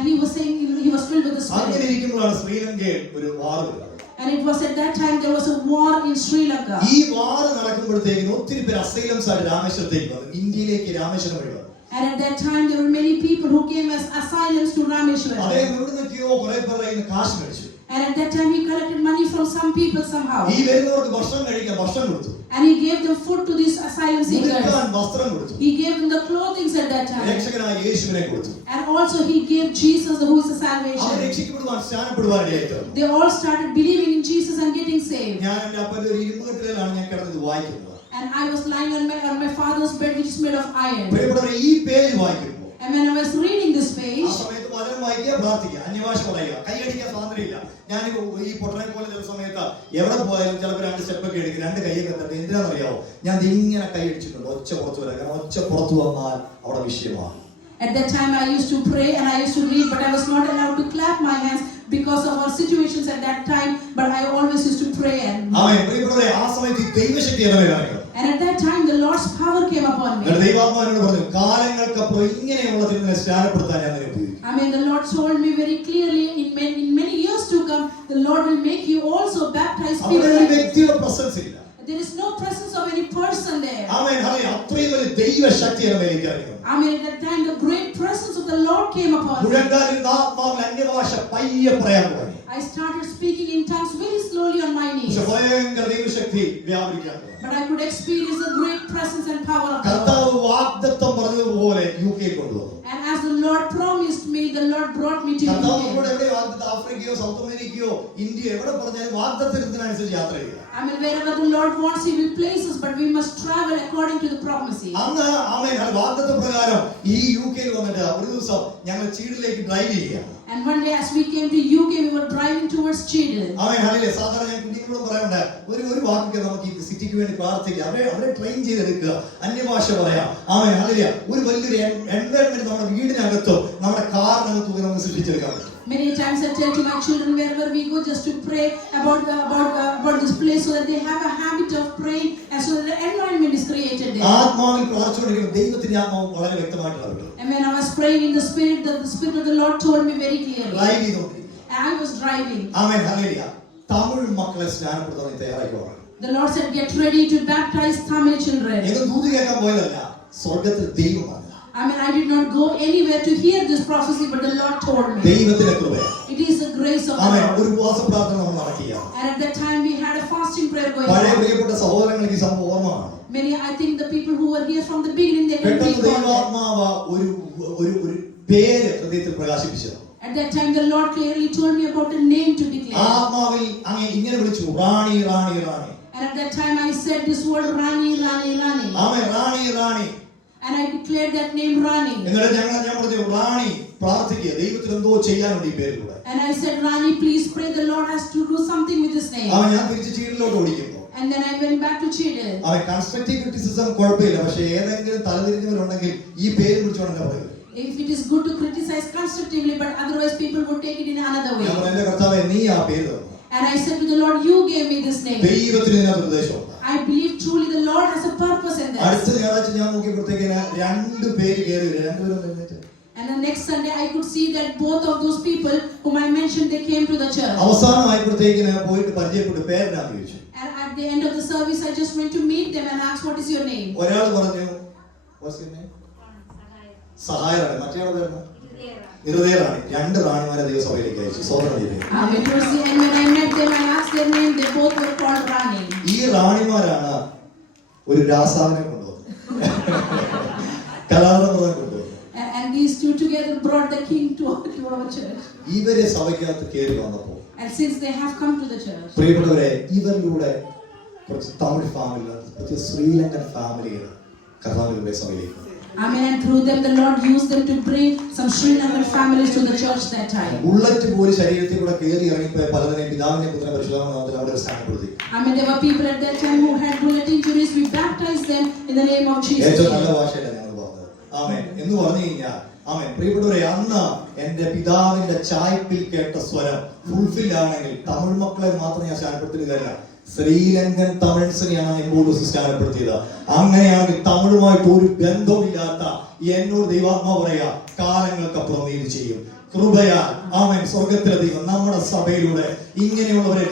And he was saying he was filled with the അങ്ങനെ Spirit. ഇരിക്കുമ്പോഴാണ് ശ്രീലങ്കയിൽ ഒരു വാർ വരുന്നത്. And it was at that time there was a war in Sri Lanka. ഈ വാർ നടക്കുമ്പോഴത്തേക്കും ഒത്തിരി പേര് അസൈലംസ് ആയിട്ട് രാമേശ്വരത്തേക്ക് വന്നു, ഇന്ത്യയിലേക്ക് രാമേശ്വരം വഴി വന്നു. And at that time there were many people who came as asylums to Rameshwaram. അദ്ദേഹം എവിടെ നിന്നൊക്കെയോ കുറെ പേരുടെ കയ്യിൽ നിന്ന് കാശ് മേടിച്ചു. And at that time he collected money from some people somehow. ഈ വരുന്നവർക്ക് ഭക്ഷണം കഴിക്കാൻ ഭക്ഷണം കൊടുത്തു, And he gave them food to these asylum seekers. ഉടുക്കാൻ വസ്ത്രം കൊടുത്തു, He gave them the clothing at that time. രക്ഷകനായ യേശുവിനെ കൊടുത്തു. And also he gave Jesus who is the our salvation. രക്ഷിക്കപ്പെടുവാൻ സ്നാനപ്പെടുവാനായിട്ട് They all started believing in Jesus and getting saved. ഞാൻ എന്റെ അപ്പന്റെ ഒരു ഇരുമ്പുകെട്ടിലാണ് ഞാൻ കിടന്നത് വായിക്കുന്നത്. And I was lying on my father's bed which is made of iron. പ്രിയപ്പെട്ടവരെ, ഈ page വായിക്കുമ്പോൾ And when I was reading this ആ page, സമയത്ത് വചനം വായിക്കുക, പ്രാർത്ഥിക്കുക, അന്യഭാഷ പറയുക, കൈയടിക്കാൻ സ്വാതന്ത്ര്യമില്ല. ഞാൻ ഈ പൊട്ടനെ പോലെ ചില സമയത്ത് എവിടെ പോയാലും ചിലപ്പോൾ 2 സ്റ്റെപ്പൊക്കെ എടുക്കും, 2 കൈയൊക്കെ തട്ടെ. എന്തിനാണെന്നറിയാമോ? ഞാൻ ഇങ്ങനെ കൈയടിച്ചിട്ടുണ്ട്, ഒച്ച പുറത്തു വരാം. കാരണം ഒച്ച പുറത്തു വന്നാൽ അവിടെ വിഷയമാണ്. at that time I used to pray and I used to read, but I was not allowed to clap my hands because of our situations at that time. But I always used to pray. ആമേൻ. പ്രിയപ്പെട്ടവരെ, ആ സമയത്ത് ദൈവശക്തി ഇറങ്ങി. And at that time the Lord's power came upon me. ദൈവാത്മാവിനോട് പറഞ്ഞു, കാലങ്ങൾക്കപ്പുറം ഇങ്ങനെയുള്ള തിരുനെ സ്നാനപ്പെടുത്താൻ ഞാൻ നിന്നെ ഉപയോഗിക്കും. I mean, the Lord told me very clearly, in many years to come, the Lord will make you also baptize അവിടെ ഒരു people. വ്യക്തിയുടെ presence ഇല്ല. There is no presence of any person there. ആമേൻ. അത്രയും ഒരു ദൈവശക്തി എനിക്ക് അറിയാം. I mean, at that time the great presence of the Lord came upon me. മുഴങ്കാലിൽ ആത്മാവിൽ അന്യഭാഷ പയ്യെ പറയാൻ തുടങ്ങി. I started speaking in tongues very slowly on my knees. പക്ഷെ ഭയങ്കര ദൈവശക്തി വ്യാപരിക്കാൻ തുടങ്ങി. But I could experience the great presence and power of the Lord. കർത്താവ് വാഗ്ദത്തം പറഞ്ഞതുപോലെ യുകെ കൊണ്ടുവന്നു. And as the Lord promised me, the Lord brought me to കർത്താവ് UK. ഇവിടെ എവിടെ വാഗ്ദത്തം, ആഫ്രിക്കയോ സൗത്ത് അമേരിക്കയോ ഇന്ത്യ എവിടെ പറഞ്ഞാലും വാഗ്ദത്തത്തിനനുസരിച്ച് യാത്ര ചെയ്യുക. I mean, wherever the Lord wants, He will place us, but we must travel according to the promises. അന്ന് ആമേൻ വാഗ്ദത്ത പ്രകാരം ഈ യുകെയിൽ വന്നിട്ട് ഒരു ദിവസം ഞങ്ങൾ ചീടിലേക്ക് ഡ്രൈവ് ചെയ്യുകയാണ്. And one day as we came to UK, we were driving towards Chidel. Amen. Hallelujah. സാധാരണ ഞാൻ കുഞ്ഞുങ്ങളോട് പറയണ്ട, ഒരു വാക്കൊക്കെ നമുക്ക് ഈ സിറ്റിക്ക് വേണ്ടി പ്രാർത്ഥിക്കാം, അവരെ ട്രെയിൻ ചെയ്തെടുക്കുക, അന്യഭാഷ പറയാം. ആമേൻ. ഹല്ലേലൂയ. ഒരു വലിയൊരു എൻവയറൺമെന്റ് നമ്മുടെ വീടിനകത്തും നമ്മുടെ കാറിനകത്തും നമുക്ക് സൃഷ്ടിച്ചെടുക്കാൻ പറ്റും. Many times I tell to my children wherever we go just to pray about this place so that they have a habit of praying and so that the environment is created there. ആത്മാവിൽ പ്രാർത്ഥിച്ചുകൊണ്ടിരിക്കുമ്പോൾ ദൈവത്തിന്റെ ആത്മാവ് വളരെ വ്യക്തമായിട്ട് അറിയും. And when I was praying in the Spirit, the Spirit of the Lord told me very clearly. Drive ചെയ്തുകൊണ്ടിരിക്കും. And I was driving. Amen. Hallelujah. Tamil മക്കളെ സ്നാനപ്പെടുത്താൻ തയ്യാറാക്കി. The Lord said, get ready to baptize Tamil children. ഏത് ദൂത് കേൾക്കാൻ പോയതല്ല, സ്വർഗത്തിൽ ദൈവമാണ്. I mean, I did not go anywhere to hear this prophecy, but the Lord told me. ദൈവത്തിന്റെ കൃപയാണ്. It is the grace of amen. God. ഒരു ഉപവാസ പ്രാർത്ഥന നമ്മൾ നടത്തിയ. And at that time we had a fasting prayer going പഴയ on. പ്രിയപ്പെട്ട സഹോദരങ്ങൾക്ക് ഈ സംഭവം ഓർമ്മയാണ്. Many, I think the people who were here from the beginning, they can പെട്ടെന്ന് recall that. ദൈവാത്മാവ് ഒരു പേര് ഹൃദയത്തിൽ പ്രകാശിപ്പിച്ചത്. At that time the Lord clearly told me about a name to declare. ആത്മാവിൽ അങ്ങനെ ഇങ്ങനെ വിളിച്ചു, റാണി റാണി റാണി. And at that time I said this word, Rani, Rani, Rani. Amen. Rani Rani. And I declared that name, Rani. എന്നിട്ട് ഞാൻ പറഞ്ഞു, റാണി പ്രാർത്ഥിക്കുക, ദൈവത്തിൽ എന്തോ ചെയ്യാനുണ്ട് ഈ പേരിലൂടെ. And I said, Rani, please pray, the Lord has to do something with this name. അവൻ ഞാൻ തിരിച്ച് ചീടിലോട്ട് ഓടിക്കുന്നു. And then I went back to Chidel. അവൻ കൺസ്ട്രക്റ്റീവ് ക്രിറ്റിസിസം കുഴപ്പമില്ല, പക്ഷെ ഏതെങ്കിലും തലതിരിഞ്ഞവരുണ്ടെങ്കിൽ ഈ പേര് വിളിച്ചോണ്ട് എന്നെ പറയുന്നത്. If it is good to criticize constructively, but otherwise people would take it in another way. ഞാൻ പറഞ്ഞു, എന്റെ കർത്താവേ, നീ ആ പേര് തന്നു. And I said to the Lord, you gave me this name. ദൈവത്തിന് ഇതിനകത്ത് ഉദ്ദേശമുണ്ട്. I believe truly the Lord has a purpose in this. അടുത്ത ഞായറാഴ്ച ഞാൻ നോക്കിയപ്പോഴത്തേക്ക് 2 പേര് കയറി വരും. 2 പേരും എഴുന്നേറ്റ്. And the next Sunday I could see that both of those people whom I mentioned, they came to the church. അവസാനമായപ്പോഴത്തേക്ക് പോയിട്ട് പരിചയപ്പെട്ടു, പേരെന്നാന്ന് ചോദിച്ചു. And at the end of the service I just went to meet them and asked, what is your name? ഒരാൾ പറഞ്ഞു, what's your name? സഹായറാണി. മറ്റേയാളുടെ പേരെന്താ? ഇരുതേറാണി. 2 റാണിമാരെ ദൈവസഭയിലേക്ക് അയച്ചു. സ്വതന്ത്രം ചെയ്തു. Towards the end when I met them, I asked their name, they both were called Rani. ഈ റാണിമാരാണ് ഒരു രാസാവിനെ കൊണ്ടുവന്നത്, കലാതന്ത്രം കൊണ്ടുവന്നത്. And these two together brought the king to our church. ഇവരെ സഭയ്ക്കകത്ത് കയറി വന്നപ്പോൾ, And since they have come to the church, പ്രിയപ്പെട്ടവരെ, ഇവരിലൂടെ കുറച്ച് തമിഴ് ഫാമിലികൾ, പ്രത്യേകിച്ച് ശ്രീലങ്കൻ ഫാമിലികൾ കർത്താവിന്റെ സഭയിലേക്ക്. Amen. And through them, the Lord used them to bring some Sri Lankan families to the church that time. Bullet പോലും ശരീരത്തിൽ കൂടെ കയറി ഇറങ്ങിപ്പോയ പലതിനെയും പിതാവിനെ പുത്രനെ പരിശുദ്ധാത്മാവിനെ അവിടെ സ്ഥാനപ്പെടുത്തി. Amen. There were people at that time who had bullet injuries. We baptized them in the name of Jesus. ഏറ്റവും നല്ല ഭാഷയല്ല ഞങ്ങൾ പറഞ്ഞത്. ആമേൻ എന്ന് പറഞ്ഞു കഴിഞ്ഞാൽ, ആമേൻ. പ്രിയപ്പെട്ടവരെ, അന്ന് എന്റെ പിതാവിന്റെ ചായ്പിൽ കേട്ട സ്വരം ഫുൾഫിൽ ആണെങ്കിൽ തമിഴ് മക്കളെ മാത്രം ഞാൻ സ്ഥാനപ്പെടുത്തുകയല്ല, ശ്രീലങ്കൻ തമിഴ്സിനെയാണ് എംബോഡൂസ് സ്ഥാനപ്പെടുത്തിയത്. അങ്ങനെയാണെങ്കിൽ തമിഴുമായിട്ട് ഒരു ബന്ധവുമില്ലാത്ത എന്നോട് ദൈവാത്മാ പറയാ, കാലങ്ങൾക്കപ്പുറം നീ ഇത് ചെയ്യും. കൃപയാൽ ആമേൻ. സ്വർഗത്തിലെ ദൈവം നമ്മുടെ സഭയിലൂടെ ഇങ്ങനെയുള്ളവരെ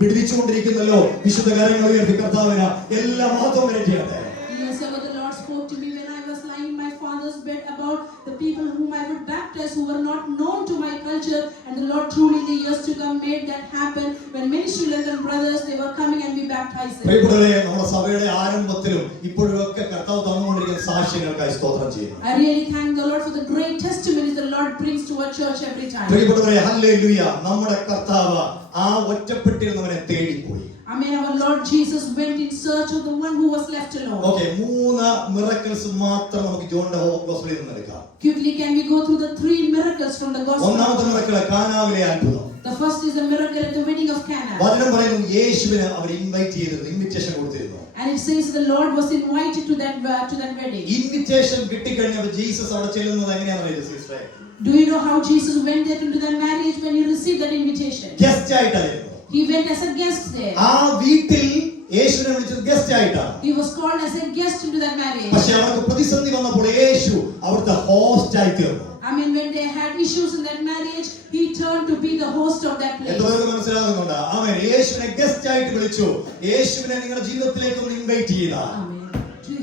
വിടുവിച്ചുകൊണ്ടിരിക്കുന്നല്ലോ. വിശുദ്ധ കാര്യങ്ങൾ ഉയർത്തി കർത്താവിന് എല്ലാ മഹത്വവും വരട്ടെ. Yes, ever the Lord spoke to me when I was lying in my father's bed about the people whom I would baptize who were not known to my culture, and the Lord truly in the years to come made that happen when many Sri Lankan brothers they were coming and we baptized them. പ്രിയപ്പെട്ടവരെ, നമ്മുടെ സഭയുടെ ആരംഭത്തിലും ഇപ്പോഴൊക്കെ കർത്താവ് തന്നുകൊണ്ടിരിക്കുന്ന സാക്ഷ്യങ്ങൾക്കായി സ്തോത്രം ചെയ്യുന്നു. I really thank the Lord for the great testimonies the Lord brings to our church every time. പ്രിയപ്പെട്ടവരെ, hallelujah. നമ്മുടെ കർത്താവ് ആ ഒറ്റപ്പെട്ടിരുന്നവനെ തേടിപ്പോയി. Amen. Our Lord Jesus went in search of the one who was left alone. Okay, 3 miracles മാത്രം നമുക്ക് ജോണിന്റെ ഗോസ്പലിൽ നിന്ന് എടുക്കാം. Quickly can we go through the 3 miracles from the gospel? ഒന്നാമത്തെ മിറക്കിൾ കാനാവിലെ അത്ഭുതം. The first is a miracle at the wedding of Cana. വചനം പറയുന്നു യേശുവിനെ അവർ ഇൻവൈറ്റ് ചെയ്തിരുന്നു, ഇൻവിറ്റേഷൻ കൊടുത്തിരുന്നു. And it says the Lord was invited to that wedding. Invitation കിട്ടിക്കഴിഞ്ഞപ്പോൾ Jesus അവിടെ ചെല്ലുന്നത് എങ്ങനെയാണെന്ന് സിസ്റ്ററെ? Do you know how Jesus went there into the marriage when he received that invitation? Guest ആയിട്ടായിരുന്നു. He went as a guest there. ആ വീട്ടിൽ യേശുവിനെ വിളിച്ചത് ഗസ്റ്റ് ആയിട്ടാണ്. He was called as a guest into that marriage. പക്ഷേ അവർക്ക് പ്രതിസന്ധി വന്നപ്പോൾ യേശു അവിടുത്തെ ഹോസ്റ്റ് ആയി തീർന്നു. I mean, when they had issues in that marriage, he turned to be the host of that place. എത്രപേർക്ക് മനസ്സിലാകുന്നുണ്ട്? ആമേൻ. യേശുവിനെ ഗസ്റ്റ് ആയിട്ട് വിളിച്ചു. യേശുവിനെ നിങ്ങളുടെ ജീവിതത്തിലേക്ക് ഒന്ന് ഇൻവൈറ്റ് ചെയ്താൽ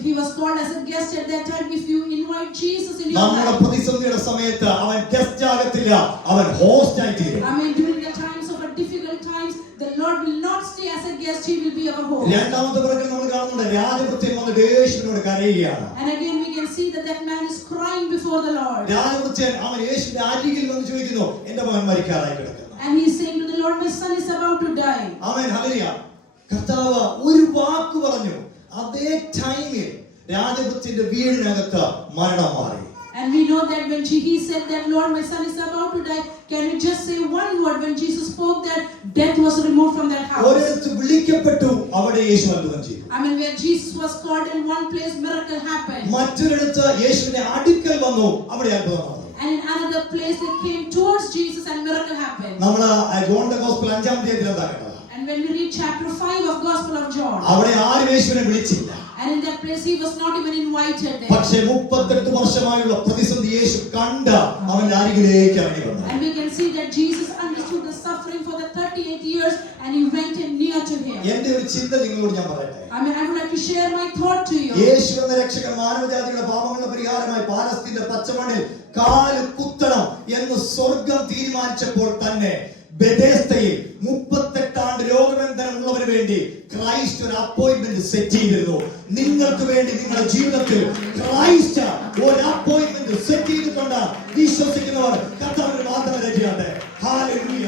He was called as a guest at that time. If you invite Jesus in your നമ്മുടെ life, പ്രതിസന്ധിയുടെ സമയത്ത് അവൻ ഗസ്റ്റ് ആകത്തില്ല, അവൻ ഹോസ്റ്റ് ആയി തീരും. I mean, during the times of a difficult times, the Lord will not stay as a guest, he will be our host. രണ്ടാമത്തെ പിറകിൽ നമ്മൾ കാണുന്നുണ്ട്, രാജഭൃത്യൻ വന്നിട്ട് യേശുവിനോട് കരയുകയാണ്. And again we can see that man is crying before the Lord. രാജഭൃത്യൻ അവൻ യേശുവിന്റെ അരികിൽ വന്ന് ചോദിക്കുന്നു, എന്റെ മകൻ മരിക്കാറായി കിടക്കുന്നു. And he is saying to the Lord, my son is about to die. Amen, hallelujah. കർത്താവ് ഒരു വാക്ക് പറഞ്ഞു, അതേ ടൈമിൽ രാജഭൃത്യന്റെ വീടിനകത്ത് മരണം മാറി. And we know that when he said that, Lord, my son is about to die, can we just say one word? When Jesus spoke that, death was removed from that house. ഒരിടത്ത് വിളിക്കപ്പെട്ടു, അവിടെ യേശു അത്ഭുതം ചെയ്തു. I mean, where Jesus was called in one place, miracle happened. മറ്റൊരിടത്ത് യേശുവിന്റെ അടുക്കൽ വന്നു, അവിടെ അത്ഭുതം നടന്നു. And in another place they came towards Jesus and miracle happened. നമ്മൾ ജോണിന്റെ ഗോസ്പൽ 5-ാം അധ്യായത്തിൽ എന്താ കണ്ടത്? And when we read chapter 5 of Gospel of John, അവിടെ ആരും യേശുവിനെ വിളിച്ചില്ല. and in that place he was not even invited there. പക്ഷേ 38 വർഷമായുള്ള പ്രതിസന്ധി യേശു കണ്ട അവന്റെ അരികിലേക്ക് ഇറങ്ങി വന്നു. And we can see that Jesus understood the suffering for the 38 years and he went in near to him. എന്റെ ഒരു ചിന്ത നിങ്ങളോട് ഞാൻ പറയട്ടെ. I mean, I would like to share my thought to you. യേശു എന്ന രക്ഷകൻ മാനവജാതിയുടെ പാപങ്ങളുടെ പരിഹാരമായി പാലസ്തീന്റെ പച്ചമണ്ണിൽ കാല് കുത്തണം എന്ന് സ്വർഗം തീരുമാനിച്ചപ്പോൾ തന്നെ ബെഥേസ്തയിൽ 38 ആണ്ട് രോഗബന്ധനമുള്ളവന് വേണ്ടി ക്രൈസ്റ്റ് ഒരു അപ്പോയിന്റ്മെന്റ് സെറ്റ് ചെയ്തിരുന്നു. നിങ്ങൾക്ക് വേണ്ടി നിങ്ങളുടെ ജീവിതത്തിൽ ക്രൈസ്റ്റ് ഒരു അപ്പോയിന്റ്മെന്റ് സെറ്റ് ചെയ്തിട്ടുണ്ട്. വിശ്വസിക്കുന്നവർ കർത്താവിന്റെ വാഗ്ദത്തം രചിക്കട്ടെ. Hallelujah.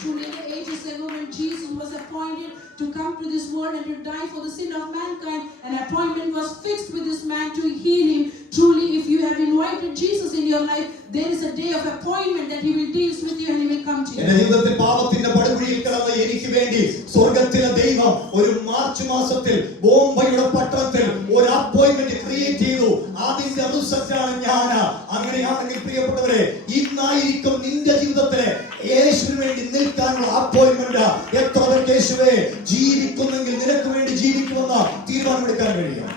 Truly, in the ages ago, when Jesus was appointed to come to this world and to die for the sin of mankind, an appointment was fixed with this man to heal him. Truly, if you have invited Jesus in your life, there is a day of appointment that he will deal with you and he will come to you. എന്റെ ജീവിതത്തിൽ പാപത്തിന്റെ പടുകുഴിയിൽ കിടന്ന എനിക്ക് വേണ്ടി സ്വർഗത്തിലെ ദൈവം ഒരു March മാസത്തിൽ ബോംബെയുടെ പട്ടണത്തിൽ ഒരു അപ്പോയിന്റ്മെന്റ് ക്രിയേറ്റ് ചെയ്തു. അതിന്റെ റിസൾട്ടാണ് ഞാൻ. അങ്ങനെയാണെങ്കിൽ പ്രിയപ്പെട്ടവരെ, ഇന്നായിരിക്കും നിന്റെ ജീവിതത്തിലെ യേശുവിന് വേണ്ടി നിൽക്കാനുള്ള അപ്പോയിന്റ്മെന്റ്. എത്ര പേർക്ക് യേശുവേ ജീവിക്കുന്നെങ്കിൽ നിനക്ക് വേണ്ടി ജീവിക്കുമെന്ന് തീരുമാനമെടുക്കാൻ കഴിയും.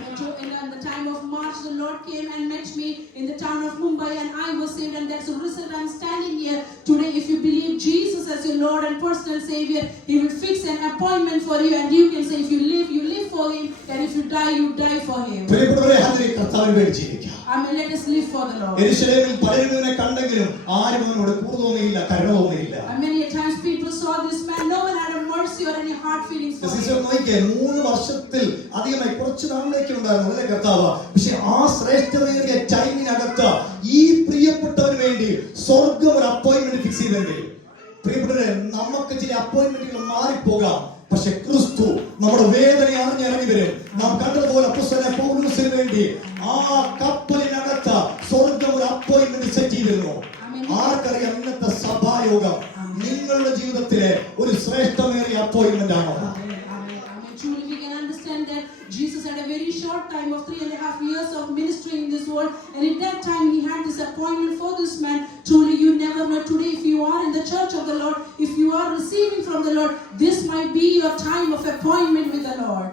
In the time of March, the Lord came and met me in the town of Mumbai and I was saved, and that's the result I'm standing here today. If you believe Jesus as your Lord and personal Savior, he will fix an appointment for you and you can say if you live for him, and if you die for him. പ്രിയപ്പെട്ടവരെ, അതിനെ കർത്താവിന് വേണ്ടി ജീവിക്കാം. I mean, let us live for the Lord. യെരൂശലേമിൽ പലരും ഇവനെ കണ്ടെങ്കിലും ആരും അവനോട് കൂറ് തോന്നിയില്ല, കരുണ തോന്നിയില്ല. And many times people saw this man, no one had a mercy or any hard feelings for him. നോക്കിയേ, 3 വർഷത്തിൽ അധികമായി കുറച്ച് നാളിലേക്ക് ഉണ്ടായിരുന്നു അല്ലേ കർത്താവ്. പക്ഷെ ആ ശ്രേഷ്ഠതയേറിയ ടൈമിനകത്ത് ഈ പ്രിയപ്പെട്ടവന് വേണ്ടി സ്വർഗം ഒരു അപ്പോയിന്റ്മെന്റ് ഫിക്സ് ചെയ്തെങ്കിൽ, പ്രിയപ്പെട്ടവരെ, നമുക്ക് ചില അപ്പോയിന്റ്മെന്റുകൾ മാറിപ്പോകാം. പക്ഷെ ക്രിസ്തു നമ്മുടെ വേദന അറിഞ്ഞിറങ്ങി വരും. നാം കണ്ടതുപോലെ അപ്പോസ്തലനായ പൗലോസിന് വേണ്ടി ആ കപ്പലിനകത്ത് സ്വർഗം ഒരു അപ്പോയിന്റ്മെന്റ് സെറ്റ് ചെയ്തിരുന്നു. ആർക്കറിയാം ഇന്നത്തെ സഭായോഗം നിങ്ങളുടെ ജീവിതത്തിലെ ഒരു ശ്രേഷ്ഠമേറിയ അപ്പോയിന്റ്മെന്റ് ആണോ? Truly we can understand that Jesus Jesus had a very short time of 3.5 years of ministry in this world, and at that time he had this appointment for this man. Truly, you never know today if you are in the church of the Lord, if you are receiving from the Lord, this might be your time of appointment with the Lord.